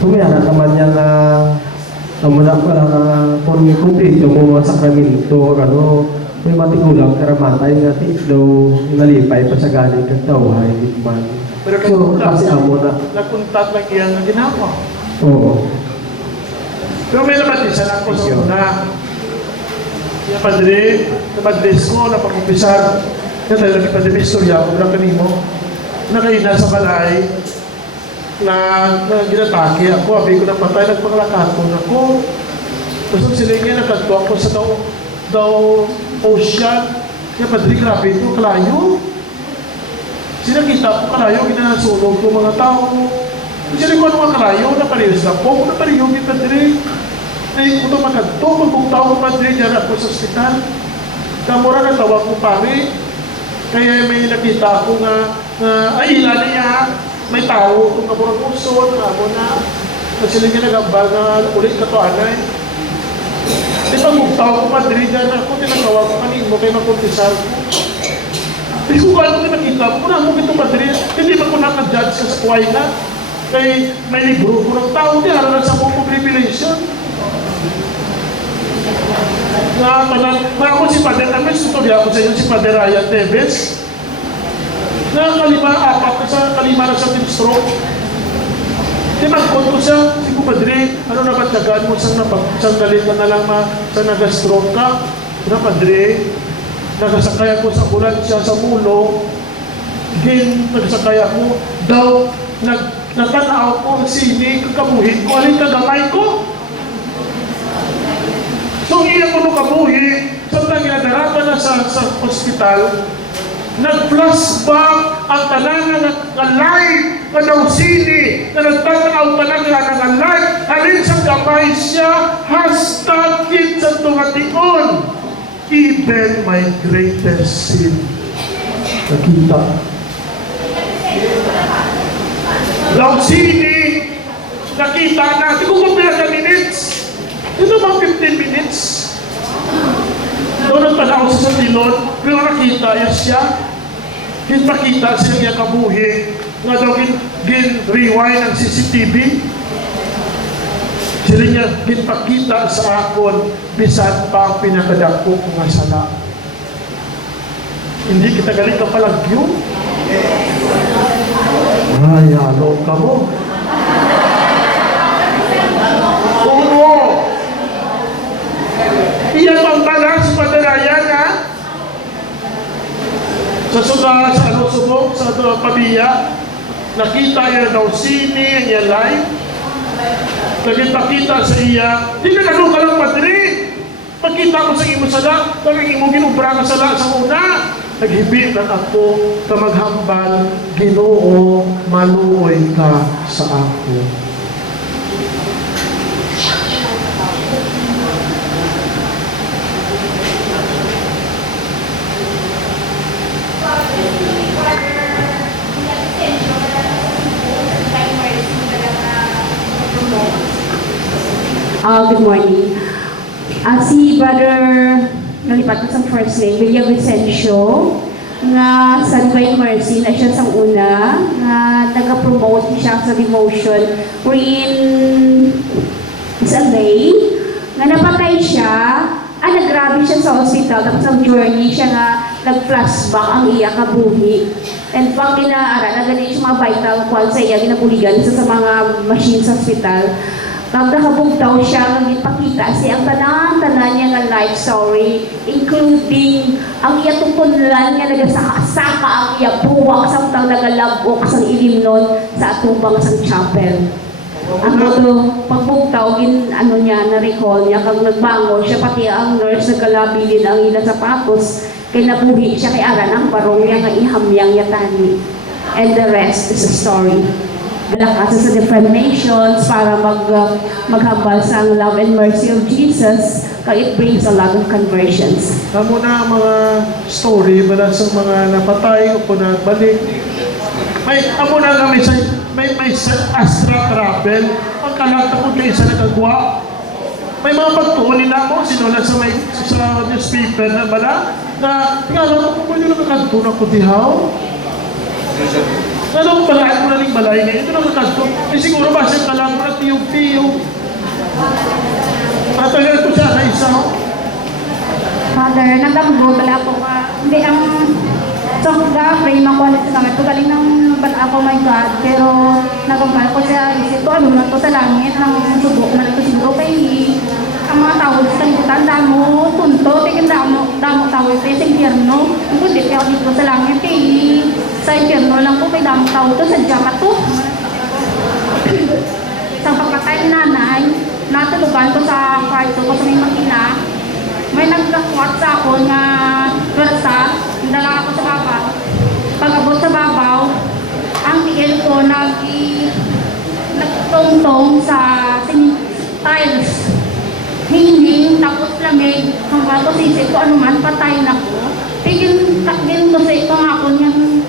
Tumiyara naman niya nga muna pa lang kung kumpleto mo mga sakramento, may matigulang karamatay nga titlo, nalipay pa sa galing kag tawhay, man. Pero so, kasi amo na. Nakuntat lang iyang ginawa. Oo. Pero may naman isa lang ko sa una. Yung Padre, namadres ko, napag-umpisar. Kaya tayo lang Padre, may istorya ko lang kanino. Nakaina sa balay, na ginatake ako, abi ko na patay, nagpangalakaton ako. Tapos sila nga nagkatuwa ko sa daw ocean. Kaya Padre, grabe ito, kalayo. Sinakita ko kalayo, ginasunog ko mga tao. Sila ko ano mga kalayo, naparehas na po, napareho ni Padre. Ay, kung ito magkanto, kung tao ko Padre, dyan ako sa ospital. Kamura na tawag ko pare. Kaya may nakita ko nga, ay ilan niya, may tao kung kamurang uson, amo na. Kasi sila nga nagambal na ulit ka to anay. Di ba kung tao ko Padre, dyan ako, tinatawag ko kanino mo kayo makuntisal ko. Di ko gano'n nakita ko, na mo ito Padre, hindi ba ko nakajudge ka sa kuway na? Kaya may libro ko ng tao, di araw na sa kong revelation. Ako si Padre Teves, tutuloy ako sa inyo si Padre Ryan Teves. Apat na sa kalima na sa stroke. Di magkot ko siya, si Padre, ano na ba tagaan mo sang dalit ka na lang sa nagastroke ka? Na Padre, nagasakay ako sa ambulansya sa mulo, nagasakay ako, daw, natanaw ko, sini, kakabuhin ko, alin kagamay ko. So, iya ko nung kabuhi, samtang ginadarapan na sa hospital, nag-flashback ang talangan ng life na daw sini, na nagtatanaw talangan ng life, alin sa kamay siya, #kid sa tungatigon, even my greatest sin. Nakita. Daw sini, nakita natin, kung kumpilan na minutes, ito bang 15 minutes? Doon ang tanaw sa tilon, pero nakita siya. Kinpakita siya niya kabuhi. Nga daw gin-rewind ang CCTV. Sila niya kinpakita sa akon, bisan pa ang pinakadako nga sala. Hindi kita galing ka palagyo. Ay, ano ka mo? Uno! Iyan ang balance padalayan, ha? Sa suga, sa ano subok, sa pabiya, nakita niya daw sini, niya live. Nagkita sa iya, di ka ka lang padri. Pagkita ko sa imo sala, kaging imo ginubra ka sala sa una. Naghibit na ako ka maghambal, Ginoo, maluoy ka sa ako. Good morning. Si Brother, nalipat ko sa first name, William Vicencio, nga sa Divine Mercy na siya sa una, nga nag-promote siya sa devotion, wherein sa lay, nga napatay siya, nagrabe siya sa hospital, tapos ang journey siya nga nag-flashback ang iya kabuhi. And pag ginaara, nagaling siya mga vital points sa iya, ginabuligan sa mga machine sa hospital. Pag nakabugtaw siya, nagipakita siya ang tanan niya nga life story, including ang iya tukunlan nga nagasaka-saka ang iya buwak sa utang nagalabok sa ilim nun sa atubang sa chapel. Ang ito, pagbugtaw, ano niya, na-recall niya, kag nagbangon siya, pati ang nurse nagkalabilin ang ilang sapatos, kay nabuhi siya kay Aran ang barong niya nga ihamyang yatani. And the rest is a story. Malakas sa different nations para maghambal sa love and mercy of Jesus, kaya it brings a lot of conversions. Amo na ang mga story mula sa mga napatay o kung nagbalik. Amo na nga may Astra Travel, ang kalata ko kayo sa nagagwa. May mga pagtuon nila mo, sinulat sa newspaper na bala, na tingala mo kung yung nakakanto na kutihaw. Alam mo, balaan mo na rin balay na ito nakakanto. Eh siguro ba siya kalang mo na tiyog-tiyog. Matagal ko siya na isa. Father, nagdamgo pala ako ka. Hindi ang sokga, pray makuha sa kamay ko. Galing ng ba't ako, my God. Pero nagambal ko siya, isip ko, ano na to sa langit. Ang subok na ito siguro kay ang mga tao sa kalibutan, damo, tunto, tigil damo tao ito sa impyerno. Kung di ako dito sa langit, sa impyerno lang po, may damo tao to, sadya ka to. Sa pagkatay ng nanay, natulugan ko sa kwarto ko sa may makina. May nagkakwat sa ako na versa, dala ako sa babaw. Pag-abot sa babaw, ang tiil ko nagtungtong sa tiles. Hinging, tapos lamig, hanggang ko sisip ko ano man, patay na ko. Tigil ko sa ito nga ako niyang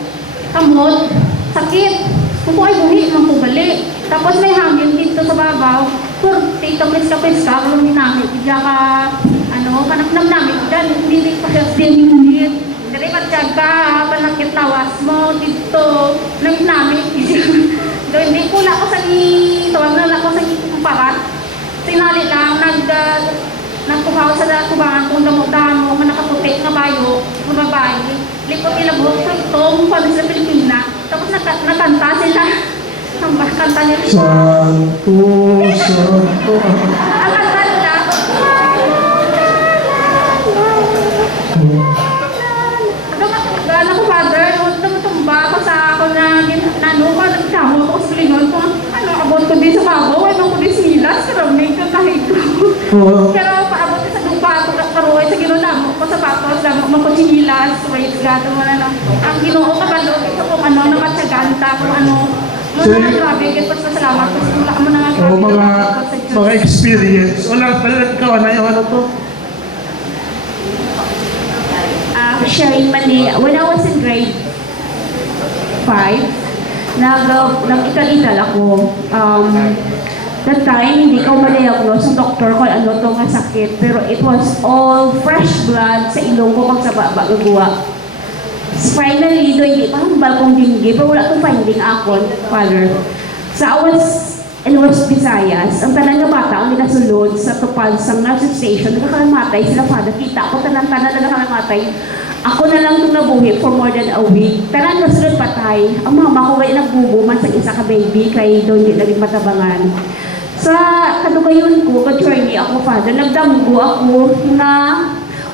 kamot, sakit. Kung ay buhi, magpubali. Tapos may hangin dito sa babaw, tito piska-piska, kung namin, bigla ka, kanapnam namin, dyan, hindi pa siya sinunit. Dari matsyag ka, panakit tawas mo, dito, namin, hindi ko lang ako sa tawag na lang ako sa parat. Tinali lang, nagkuhaw sa kubangan kung damudahan mo, nakaputik na bayo, ng babae. Likot nila buhok sa itong, kung sa Pilipina. Tapos nakanta sila. Ang kanta nila. Santo, Santo. Ang kanta nila. Gana ko, Father, tumba ako sa ako na nagkamo ako sa lingon ko. Abot ko din sa babaw, ay ko din silas, karaming kahit ko. Pero paabot sa lupa ako karuhay sa ginunamo ko sa batos, lamang mo ko sinilas, wait, gato mo na lang. Ang ginoo ka ba doon, ito kung namatsaganta, kung mga grabe, kita sa salamat, kasi wala mo na nga mga experience. Wala talaga ikaw na yung ano to? Sharing mali, when I was in grade 5, nag-ital ako. That time, hindi ko ma-diagnose ang doktor ko ano to nga sakit. Pero it was all fresh blood sa ilong ko kang sa baba gagawa. Finally, ito hindi pa hambal kong dinggi, pero wala itong finding ako, Father. I was in West Visayas, ang tanan nga bata ang ninasulod sa tupad sa nursing station, nakakamatay sila, Father. Kita ko tanan-tanan na nakakamatay. Ako na lang itong nabuhi for more than a week. Taran na sunod patay. Ang mama ko kaya nagbubuman sa isa ka baby kay doon di naging matabangan. Sa kanugayon ko, ka-journey ako, Father, nagdamgo ako na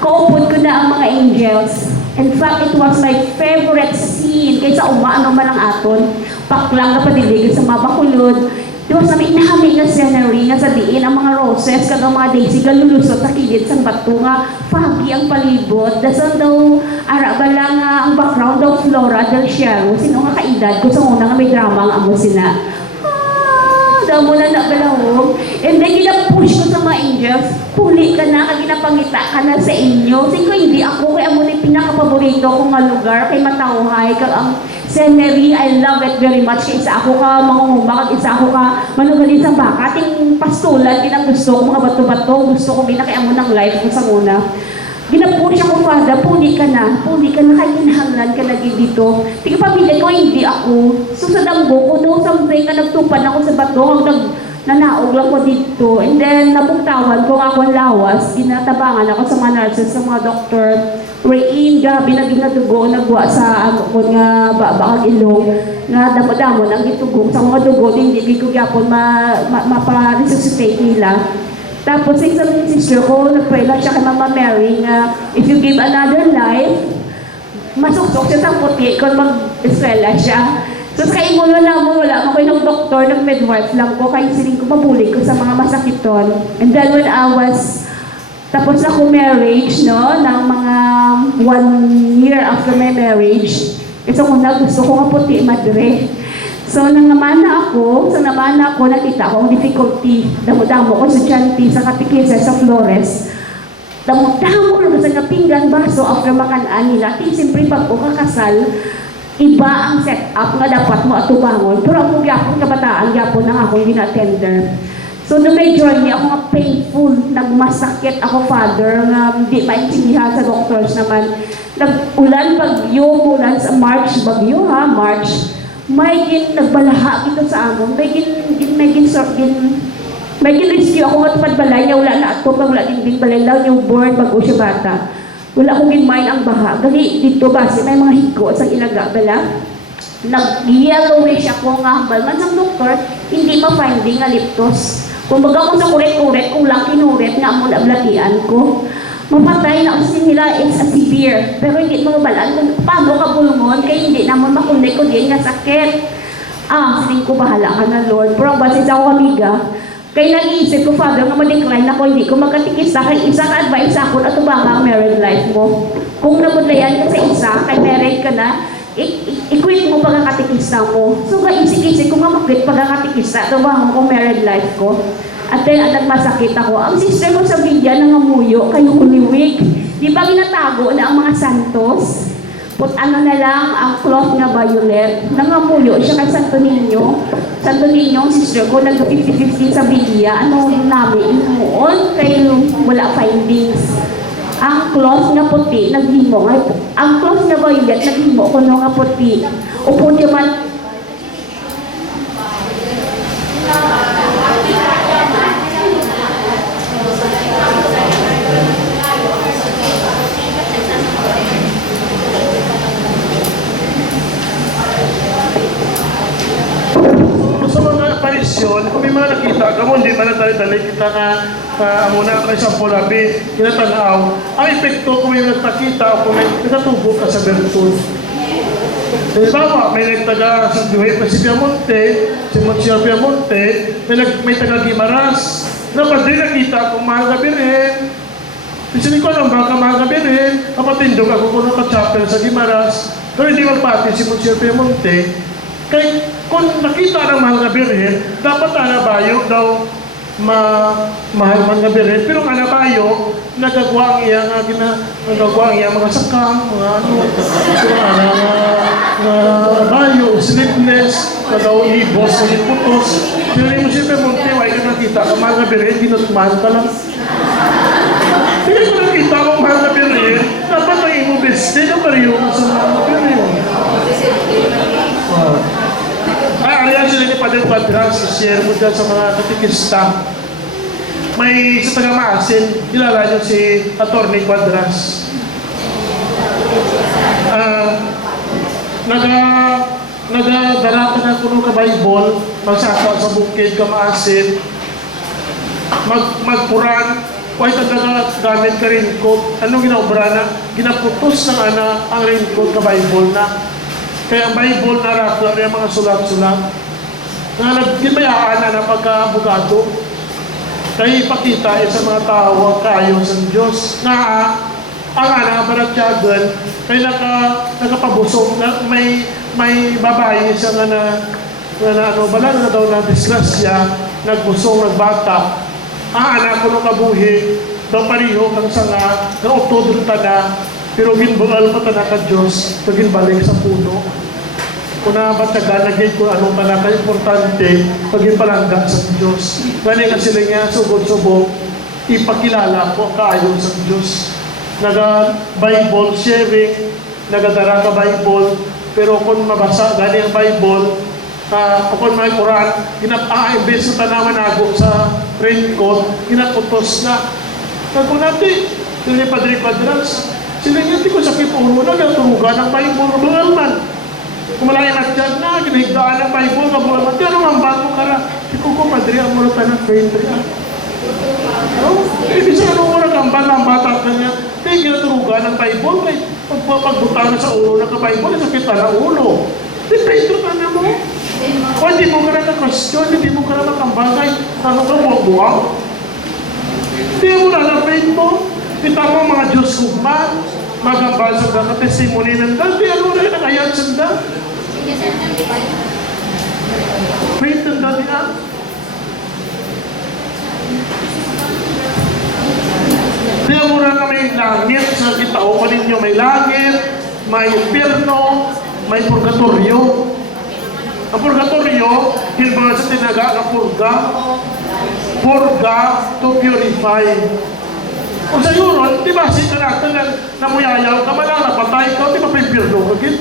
kaupod ko na ang mga angels. In fact, it was my favorite scene kaysa umaano man ang aton. Paklang ka padilig sa mabakulod. Di ba sabi, inahami nga scenery nga sa diin ang mga roses kag ang mga daisy galulusot sa kilid sang bato nga foggy ang palibot. Dasan daw ara ba lang ang background daw Flora del Cielo. Sino nga kaedad ko sa una nga may drama ang amo sina. Daw mo na nabalahom. And then gina-push ko sa mga angels, puli ka na, kag ginapangita ka na sa inyo. Sige ko, hindi ako, kaya mo na yung pinaka-paborito kong nga lugar, kay matauhay, kag ang scenery, I love it very much. Kaya isa ako ka mangunguma, kag isa ako ka manugalit sa baka. Ting pastulan, kinang gusto ko, mga bato-bato, gusto ko ginakaya mo ng life ko sa una. Ginapush ako, Father, puli ka na, kaya ginahanglan ka lagi dito. Tingin pamilya ko, hindi ako. So sa damgo ko, no, someday ka nagtupan ako sa bato, nanaog lang ko dito. And then, nabuktawan ko nga akong lawas, ginatabangan ako sa mga nurses, sa mga doktor. Rain, gabi, naging natugo, nagwa sa ano ko nga bakag ilong, nga damo-damo, nang itugong sa mga dugo, hindi ko gyapon mapa-resuscitate nila. Tapos, yung isang sister ko, nag-pray lang siya kay Mama Mary nga, if you give another life, masuksok siya sa puti kung mag-eskwela siya. So, kaya mo wala ako ng doktor, ng midwife lang ko, kaya siling ko mabulig ko sa mga masakiton. And then when I was, tapos na ko marriage, no, ng mga 1 year after my marriage, ito ko na gusto ko nga puti, madre. So, nang namana ako, nakita ko ang difficulty. Damo-damo ko estudyante sa katikisa sa Flores. Damo-damo ko sa nga pinggan baso after makanaan nila. Siyempre, pag ko kakasal, iba ang setup nga dapat mo atubangon. Pero ako gyapon kabataan, gyapon na akong gina-tender. So, nung may journey, ako nga painful, nagmasakit ako, Father, nga hindi maintindihan sa doctors naman. Nag-ulan, bagyo, ulan sa March, bagyo ha, March. May nagbalaha dito sa amon, may rescue ako nga tupad balay niya, wala na ako, pag wala din balay daw, newborn, bago siya bata. Wala akong ginmain ang baha. Gali dito base, may mga higo sa ilaga, bala. Nag-yellowish ako nga hambal. Man sa doktor, hindi ma-finding nga liptos. Kung baga ko sa kuret-kuret, kung lang kinuret nga mo nablatian ko. Mapatay na kasi nila is a severe. Pero hindi mo balaan kung paano ka bulungon, kaya hindi naman makunay ko din nga sakit. Siling ko bahala ka na, Lord. Pero base sa ako amiga, kaya nag-iisip ko, Father, nga ma-decline ako, hindi ko magkatikista, kaya isa ka advice ako at ubanga ang married life mo. Kung nabudlayan ka sa isa, kay married ka na, i-quit mo pagkakatikista mo. So, isip-isip ko nga mag-quit pagkakatikista, ito ba ang married life ko? At then, nagmasakit ako. Ang sister ko sa Vidya nangamuyo, kayo Holy Week. Di ba ginatago na ang mga santos? Put ano na lang, ang cloth na violet. Nangamuyo siya kay Santo Niño. Santo Niño, sister ko, nag-50-50 sa Vidya. Ano namin, noon, kayo wala findings. Ang cloth na puti, naghimo. Ang cloth na violet, naghimo ko nga puti. Upo di man, sa mga aparisyon, kung may mga nakita ka mo, hindi pa natali-tali kita ka muna ka isang pulabi, kinatanaw. Ang epekto kung may nagpakita o kung may natatubo ka sa bertun. Halimbawa, may nagtaga sa Duhay pa si Piamonte, si Monsignor Piamonte, may taga Guimaras, na pa din nakita kung mahal na birin. Isinin ko lang, baka mahal na birin, kapatindog ako kung naka-chapter sa Guimaras, pero hindi magpati si Monsignor Piamonte. Kaya kung nakita ng mahal na birhen, dapat anabayo daw mahal man na birhen. Pero ang anabayo, nagagawa ang iya mga sakang, mga ano, anabayo, sleepless, nagawa ibos, putos. Pero yung siyempre Monte, why ka nakita ka mahal na birhen, dinutmahan ka lang. Hindi ko nakita kung mahal na birhen, dapat ang imubis, hindi na pariyo sa mahal na birhen. Kaya sila ni Padre Quadras, share mo dyan sa mga katikista. May sa taga-maasin, kilala nyo si Atty. Quadras. nagadala ka na kuno ka Bible, magsaka sa bukid ka maasin, magkuran, why talaga gamit ka raincoat. Anong ginaobra na? Ginaputos ng ang raincoat ka Bible na. Kaya ang Bible na rato na yung mga sulat-sulat. Nga nagkimayaan na pagka-abogado. Kaya ipakita sa mga tao kayo sa Diyos na ang baratyagan kaya nakapabusog na may babae siya na bala na daw na disgrasya, nagbusong, nagbata. Anak ko nung kabuhi, daw pariho kang sanga, na oktodro na, pero ginbual pa na ka Diyos, so ginbalik sa puno. Kung nabatyagan, naging kung anong panaka-importante, paging palangga sa Diyos. Gani nga sila nga, subod-subog, ipakilala ko kayo sa Diyos. Naga-Bible sharing, nagadara ka Bible, pero kung mabasa gani ang Bible, kung may Quran, imbes na tanaman ako sa raincoat, ginaputos na. Kung natin, sila Padre Quadras, sila nga ko sakit ulo na, naturugan ng Bible, mga man. Kung malayan at dyan na, ginahigdaan ng Bible, kabuhan mo, ano ang bago ka na? Ikaw ko, Padre, ang mula tayo ng faith rin. Ibig sa anong oras ang bata ka niya, kaya ginaturugan ng Bible, kaya pagpapagbutan na sa ulo ng Bible, sakit na ulo. Depende ka na mo. O hindi mo ka na na-question, hindi mo ka na makambagay, ano ka buwag-buwag. Hindi mo na na-faith mo. Kita mo mga Diyos kumpa, magambal sa mga testimony ng dati, ano rin ang ayat sanda? Faith ng dati Kaya muna na may langit sa kitao pa ninyo, may langit, may impierno, may purgatorio. Ang purgatorio, hilbang sa tinaga ng purga to purify. Kung sa yuron, di ba si natin na muyayaw ka malang napatay ka, di ba pa impierno ka git?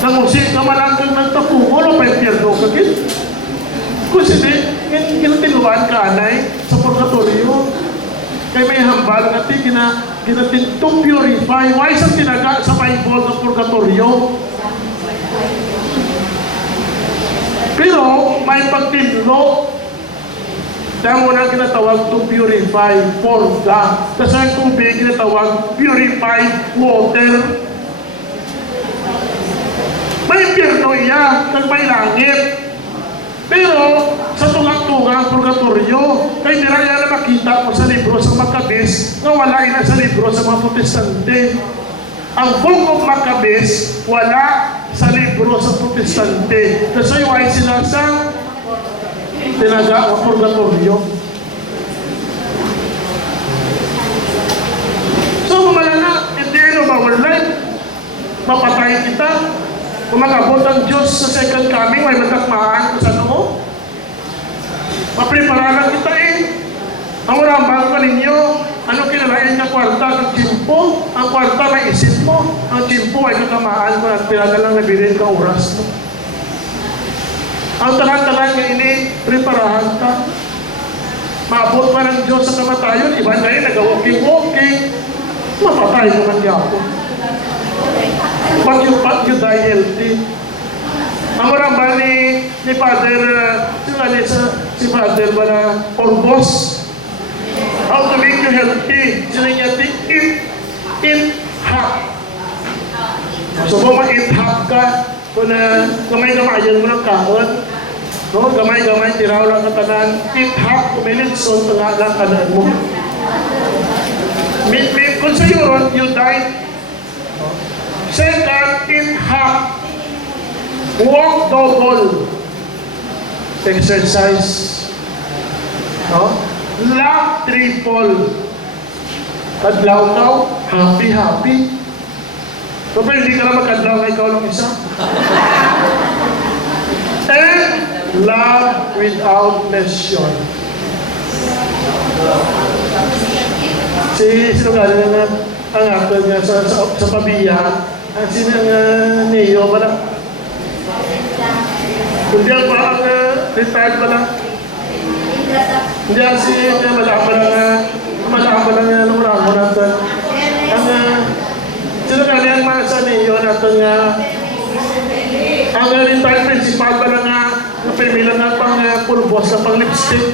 Nangusik ka malang kang nagtapungo, no pa impierno ka git? Kung sini, ginatiluan ka anay sa purgatorio. Kaya may hambal natin, ginatin to purify. Why isang tinaga sa Bible ng purgatorio? Pero may pagtinlo. Dahil mo na kinatawag to purify, purga. Kasi ang tubig kinatawag purify water. May impierno iya, kag may langit. Pero sa tungang-tungang purgatorio, kay niraya na makita mo sa libro sa Maccabees na wala na sa libro sa mga Protestante. Ang Book of Maccabees wala sa libro sa Protestante. Kasi ay sila sa tinaga o purgatorio. So kumalala, at the end of our life, mapatay kita. Kung mag-abot ang Diyos sa second coming, may matakmaan sa noo. Mapreparalan kita Ang urambang pa ninyo, ano kinalain ka kwarta ng timpo? Ang kwarta may isip mo. Ang timpo ay katamaan mo at pinadalang nabilin ka oras mo. Ang talang-talang nga ini, preparahan ka. Maabot pa ng Diyos sa kamatayon, iba na rin, nag-walking-walking. Mapatay mo ng yapon. But you die healthy. Ang marambal ni Father, si Father ba na Orbos, how to make you healthy. Sila niya, eat half. So kung mag-eat half ka, kung gamay-gamayan mo ng kahon, no? Gamay-gamay, tiraw lang ang tanan, eat half, kuminitson, nga lang kanan mo. Kung sa Euron, you die. Second, eat half. Walk double. Exercise. No? Laugh triple. Kadlaw-law, happy-happy. So, pero hindi ka na magkadlaw na ikaw lang isa. And love without lesion. Sino nga na ang actor nga sa pabiya, ang sinang Neo pala. Kundi ang parang retired pala. Hindi ang malaka pa lang lumurang mo natin. Ang sino nga niyan natin nga ang retired principal pala nga napimila na pang pulbos na pang lipstick.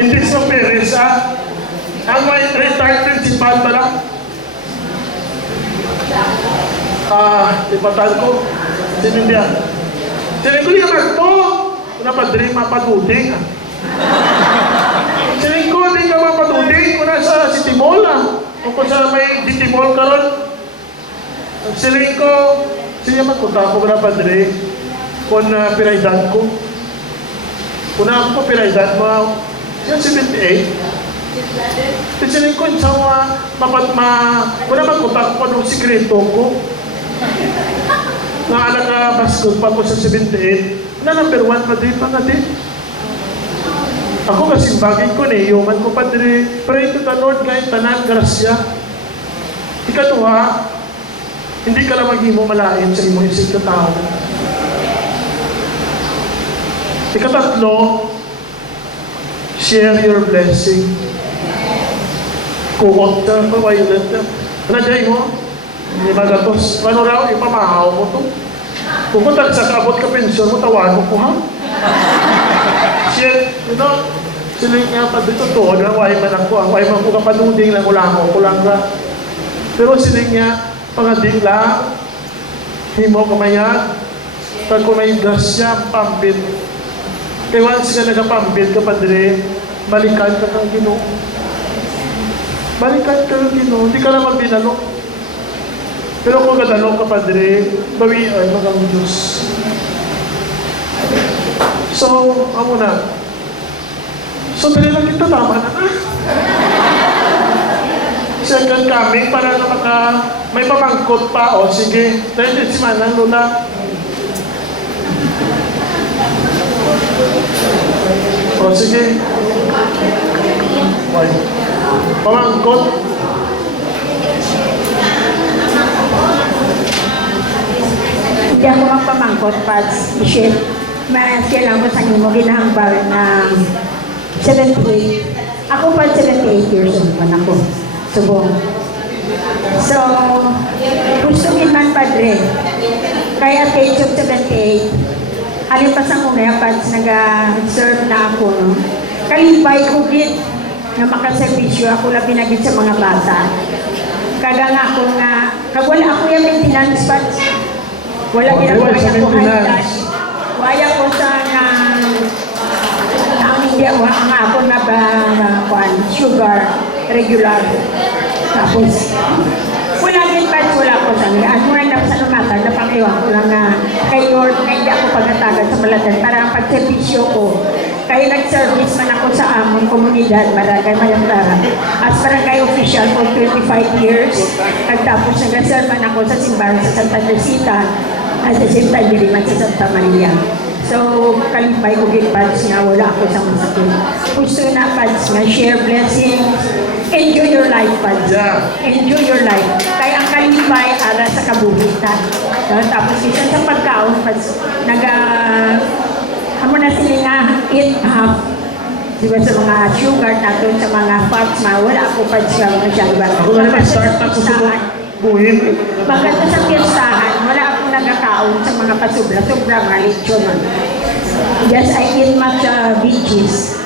Hindi sa Perez, ang may retired principal pala. Ipatan ko. Sinindiya. Sining ko niya magpo. Kuna padri mapaduding. Sining ko di ka mapaduding. Kuna sa City Mall o kung sa may City Mall karon. Sining ko. Siya magpunta ko kuna padri. Kung piraydan ko. Kuna ako piraydan mo. Yan 78. Sining ko sa kuna magpunta ko nung sikreto ko. Nga anak na basketball ko sa 78, na number 1 pa din pa nga din. Ako kasi bagay ko ni, human ko pa din, pray to the Lord kahit tanan, grasya. Ikatuwa, hindi ka lang mag-imo malain sa imong isip na tao. Ikatatlo, share your blessing. Kuhot ka, violent ka. Nandiyan mo? Hindi magatos. Ano raw, ipamahaw mo to. Pupunta sa kaabot ka pensyon mo, tawag mo po ha? Shit, you know, sila nga pa dito to, why man ako, why man ko kapanuding lang, ulang ka. Pero sila nga, pangading lang, himo kamayag, pag kung may grasya, pampit. Kaya once ka nagapampit ka padre, balikan ka kang Ginoo. Balikan ka kang Ginoo, hindi ka na magbinalo. Pero kung kadalo ka padre, bawi ay magang Diyos. So, amo na. So, dali lang kita, tama na na. Second coming, para na may pamangkot pa. O, sige. Dahil si Manang Luna. O, sige. Okay. Pamangkot. Hindi ako magpamangkot, Pats. Michelle, kailangan ko sa inyo mo ginahambal ng 78. Ako pa 78 years old man ako. Subong. So, gusto man padre. Kaya at age of 78, alin pa sa kuna, Pats, nag-serve na ako, no? Kalipay ko git na makaservisyo ako lang pinagit sa mga bata. Kaga nga ako nga, kagwala ako yung maintenance, Pats. Wala ginagawa ko high-touch. Waya ko sa ang hindi ako na sugar, regular. Tapos, wala din pa, wala ko sa nila. At muna na sa lumatag, napangiwan ko lang na kay Lord, na hindi ako pagkatagal sa malatan para ang pagservisyo ko. Kaya nag-service man ako sa among komunidad, Barangay Mayamlara. As barangay official for 25 years. Nagtapos nag-serve man ako sa simbahan sa Santa Teresita. At the same time, diliman sa Santa Maria. So, kalipay ko Pads nga, wala ako sa masakit. Gusto na, Pads, na share blessings. Enjoy your life, Pads. Yeah. Enjoy your life. Kaya ang kalipay, ara sa kabuhitan. Tapos, isa sa pagkaon, Pads, amo na sila nga, eat half. Diba sa mga sugar nato, sa mga fats, wala ako Pads nga mga siya. Ako na naman, start na ko sa buhin. Bakit sa piestahan, wala akong nagkakaon sa mga pasubra-subra, mga lechon. Yes, I eat much veggies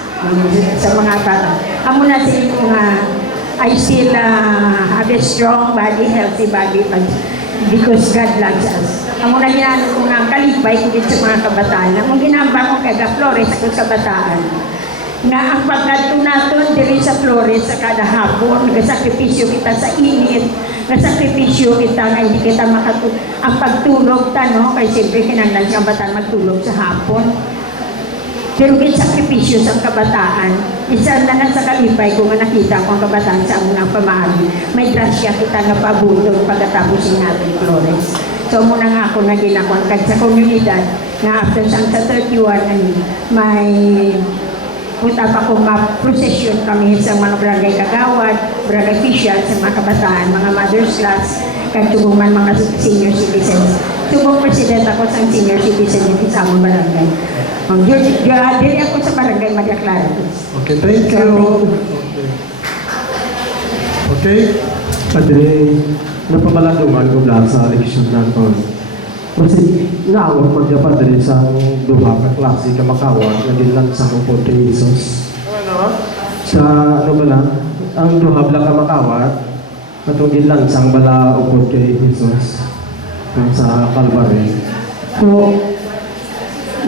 sa mga bata. Amo na sila mga, I still have a strong body, healthy body, because God loves us. Amo na ginano ko nga kalipay ko din sa mga kabataan. Amo ginamba ko kay Flores ko sa bataan. Nga ang pagkadto naton diri sa Flores sa kada hapon, nagsakripisyo kita sa init, nagsakripisyo kita nga hindi kita ang pagtulog ta, no? Kaya siyempre kinanglan sa kabataan magtulog sa hapon. Pero sakripisyo sa kabataan, isa na lang sa kalipay ko nga nakita ko ang kabataan sa unang pamahagi. May grasya kita nga pabulong pagkatapos natin Flores. So muna nga ako naging ako sa komunidad nga after sa 31 may punta pa ko ma-procession kami sa mga barangay kagawad, barangay official, sa mga kabataan, mga mother's class, kagtubuman mga senior citizens. Tubong president ako sa senior citizen dito sa among barangay. Dili ako sa barangay Maria Clara. Okay, thank you. Okay. Okay? Padre, napamalandungan ko lang sa eleksyon natin. Kasi naawag ko niya Padre sa duha ka klase ka makawat na ginlan sa upod kay Jesus. Ano? Sa ano ba lang, ang duha lang ka makawat atong ginlan sang bala upod kay Jesus sa Calvary. So,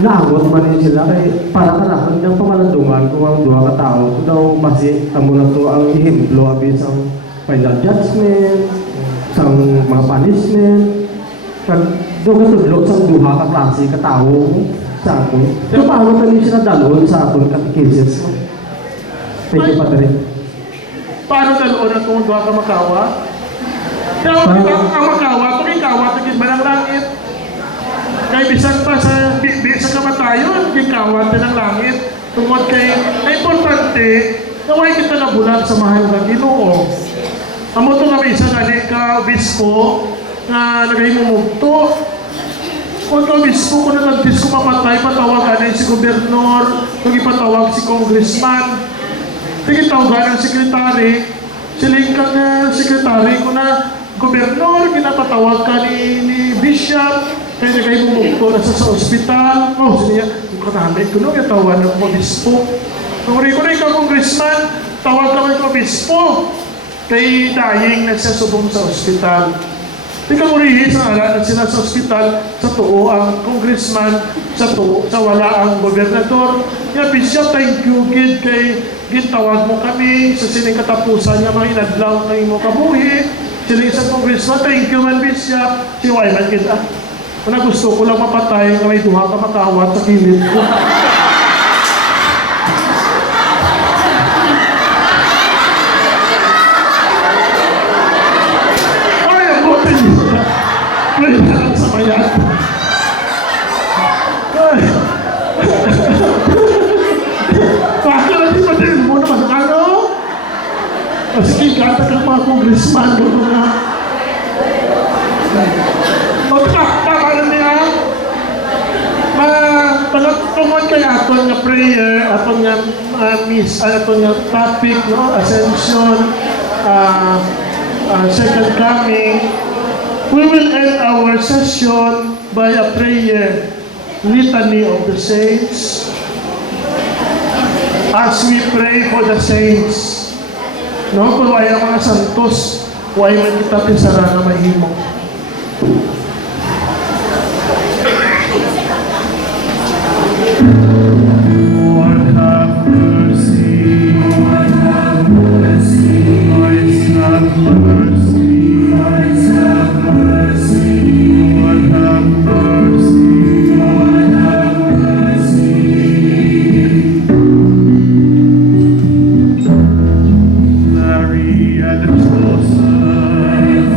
naawag man rin sila kay para kanahan ng pamalandungan kung ang duha ka tao kung daw basi amo na to ang ehemplo abi sang final judgment, sang mga punishment, kag doon ka tudlo sa duha ka klase ka tao sa aton. So, paano kami sila dalon sa aton catechesis? Thank you, Padre. Paano daloon ang kung duha ka makawa? Kaya ang makawa, itong ikawa, tingin ba ng langit? Kaya bisan pa sa kamatayon, ikawa din ng langit. Tungkol kay, na importante, naway kita na bulag sa mahal ng Ginoo. Amo to nga may isa gani ka obispo na nagahimumugto. Kung ka obispo, kung nag-obispo mapatay, patawag gani si gobernador, kung ipatawag si congressman. Tingin tawagan ng sekretary, siling kang sekretary ko na gobernador, kinapatawag ka ni bishop, kaya nagahimumugto na sa ospital. Oh, siniya, kung kanamay ko nung yatawan ng obispo. Kung rin ko na ikaw congressman, tawag ka ng obispo. Kay dying na siya subong sa ospital. Tingnan mo rin sa ala na sila sa ospital, sa tuo ang congressman, sa tuo, sa wala ang gobernador. Kaya Bishop, thank you, Gid, kay gintawag mo kami sa sining katapusan niya mga inadlaw na imo kabuhi. Sining isang congressman, thank you man Bishop. Si Wyman, Gid, kung gusto ko lang mapatay, na may duha ka makawat sa kilid ko. Pray na lang sa bayan. Bakit natin madalin mo naman ano? Sige, kanta ka mga congressman ko mga. Tama na niya. Tungkol kay aton nga prayer, aton nga aton nga topic, no? Ascension, second coming. We will end our session by a prayer, litany of the saints. As we pray for the saints, no, kung ay ang mga santos, huwag man kita pisara na mahimo. Lord have mercy, Lord have mercy, Christ have mercy, Christ have mercy, Lord have mercy, Lord have mercy. Mary and Joseph,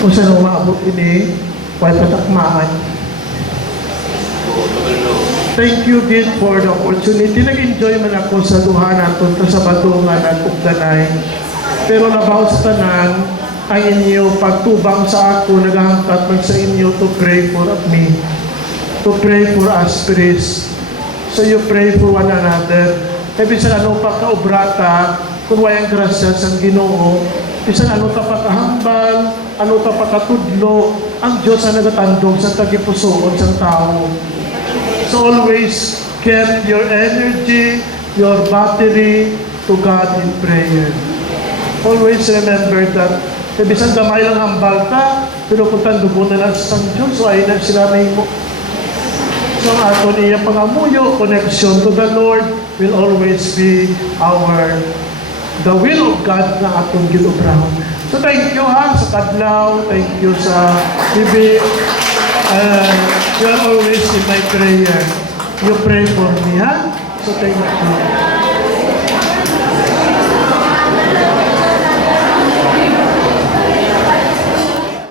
Kung saan umaabot ini, why patakmaan. Thank you din for the opportunity. Nag-enjoy man ako sa duha naton sa Badungan at Ugdanay. Pero labaw sa tanan, ang inyo pagtubang sa ako, naghahangkat man sa inyo to pray for me. To pray for us, priests. So you pray for one another. E bisan ano pa kaubrata, kung wayang grasya sa Ginoo, bisan ano ta pakahambal, ano ta pakatudlo, ang Diyos ang nagatandog sa tagipusoon sa tao. So always get your energy, your battery to God in prayer. Always remember that, bisan gamay lang hambal ka, pero kung tandugo na lang sa Diyos, so ay na sila may mo. So ato niya pangamuyo, connection to the Lord will always be the will of God na atong ginubrahan. So thank you ha sa kadlaw, thank you sa bibi. You are always in my prayer. You pray for me ha. So thank you.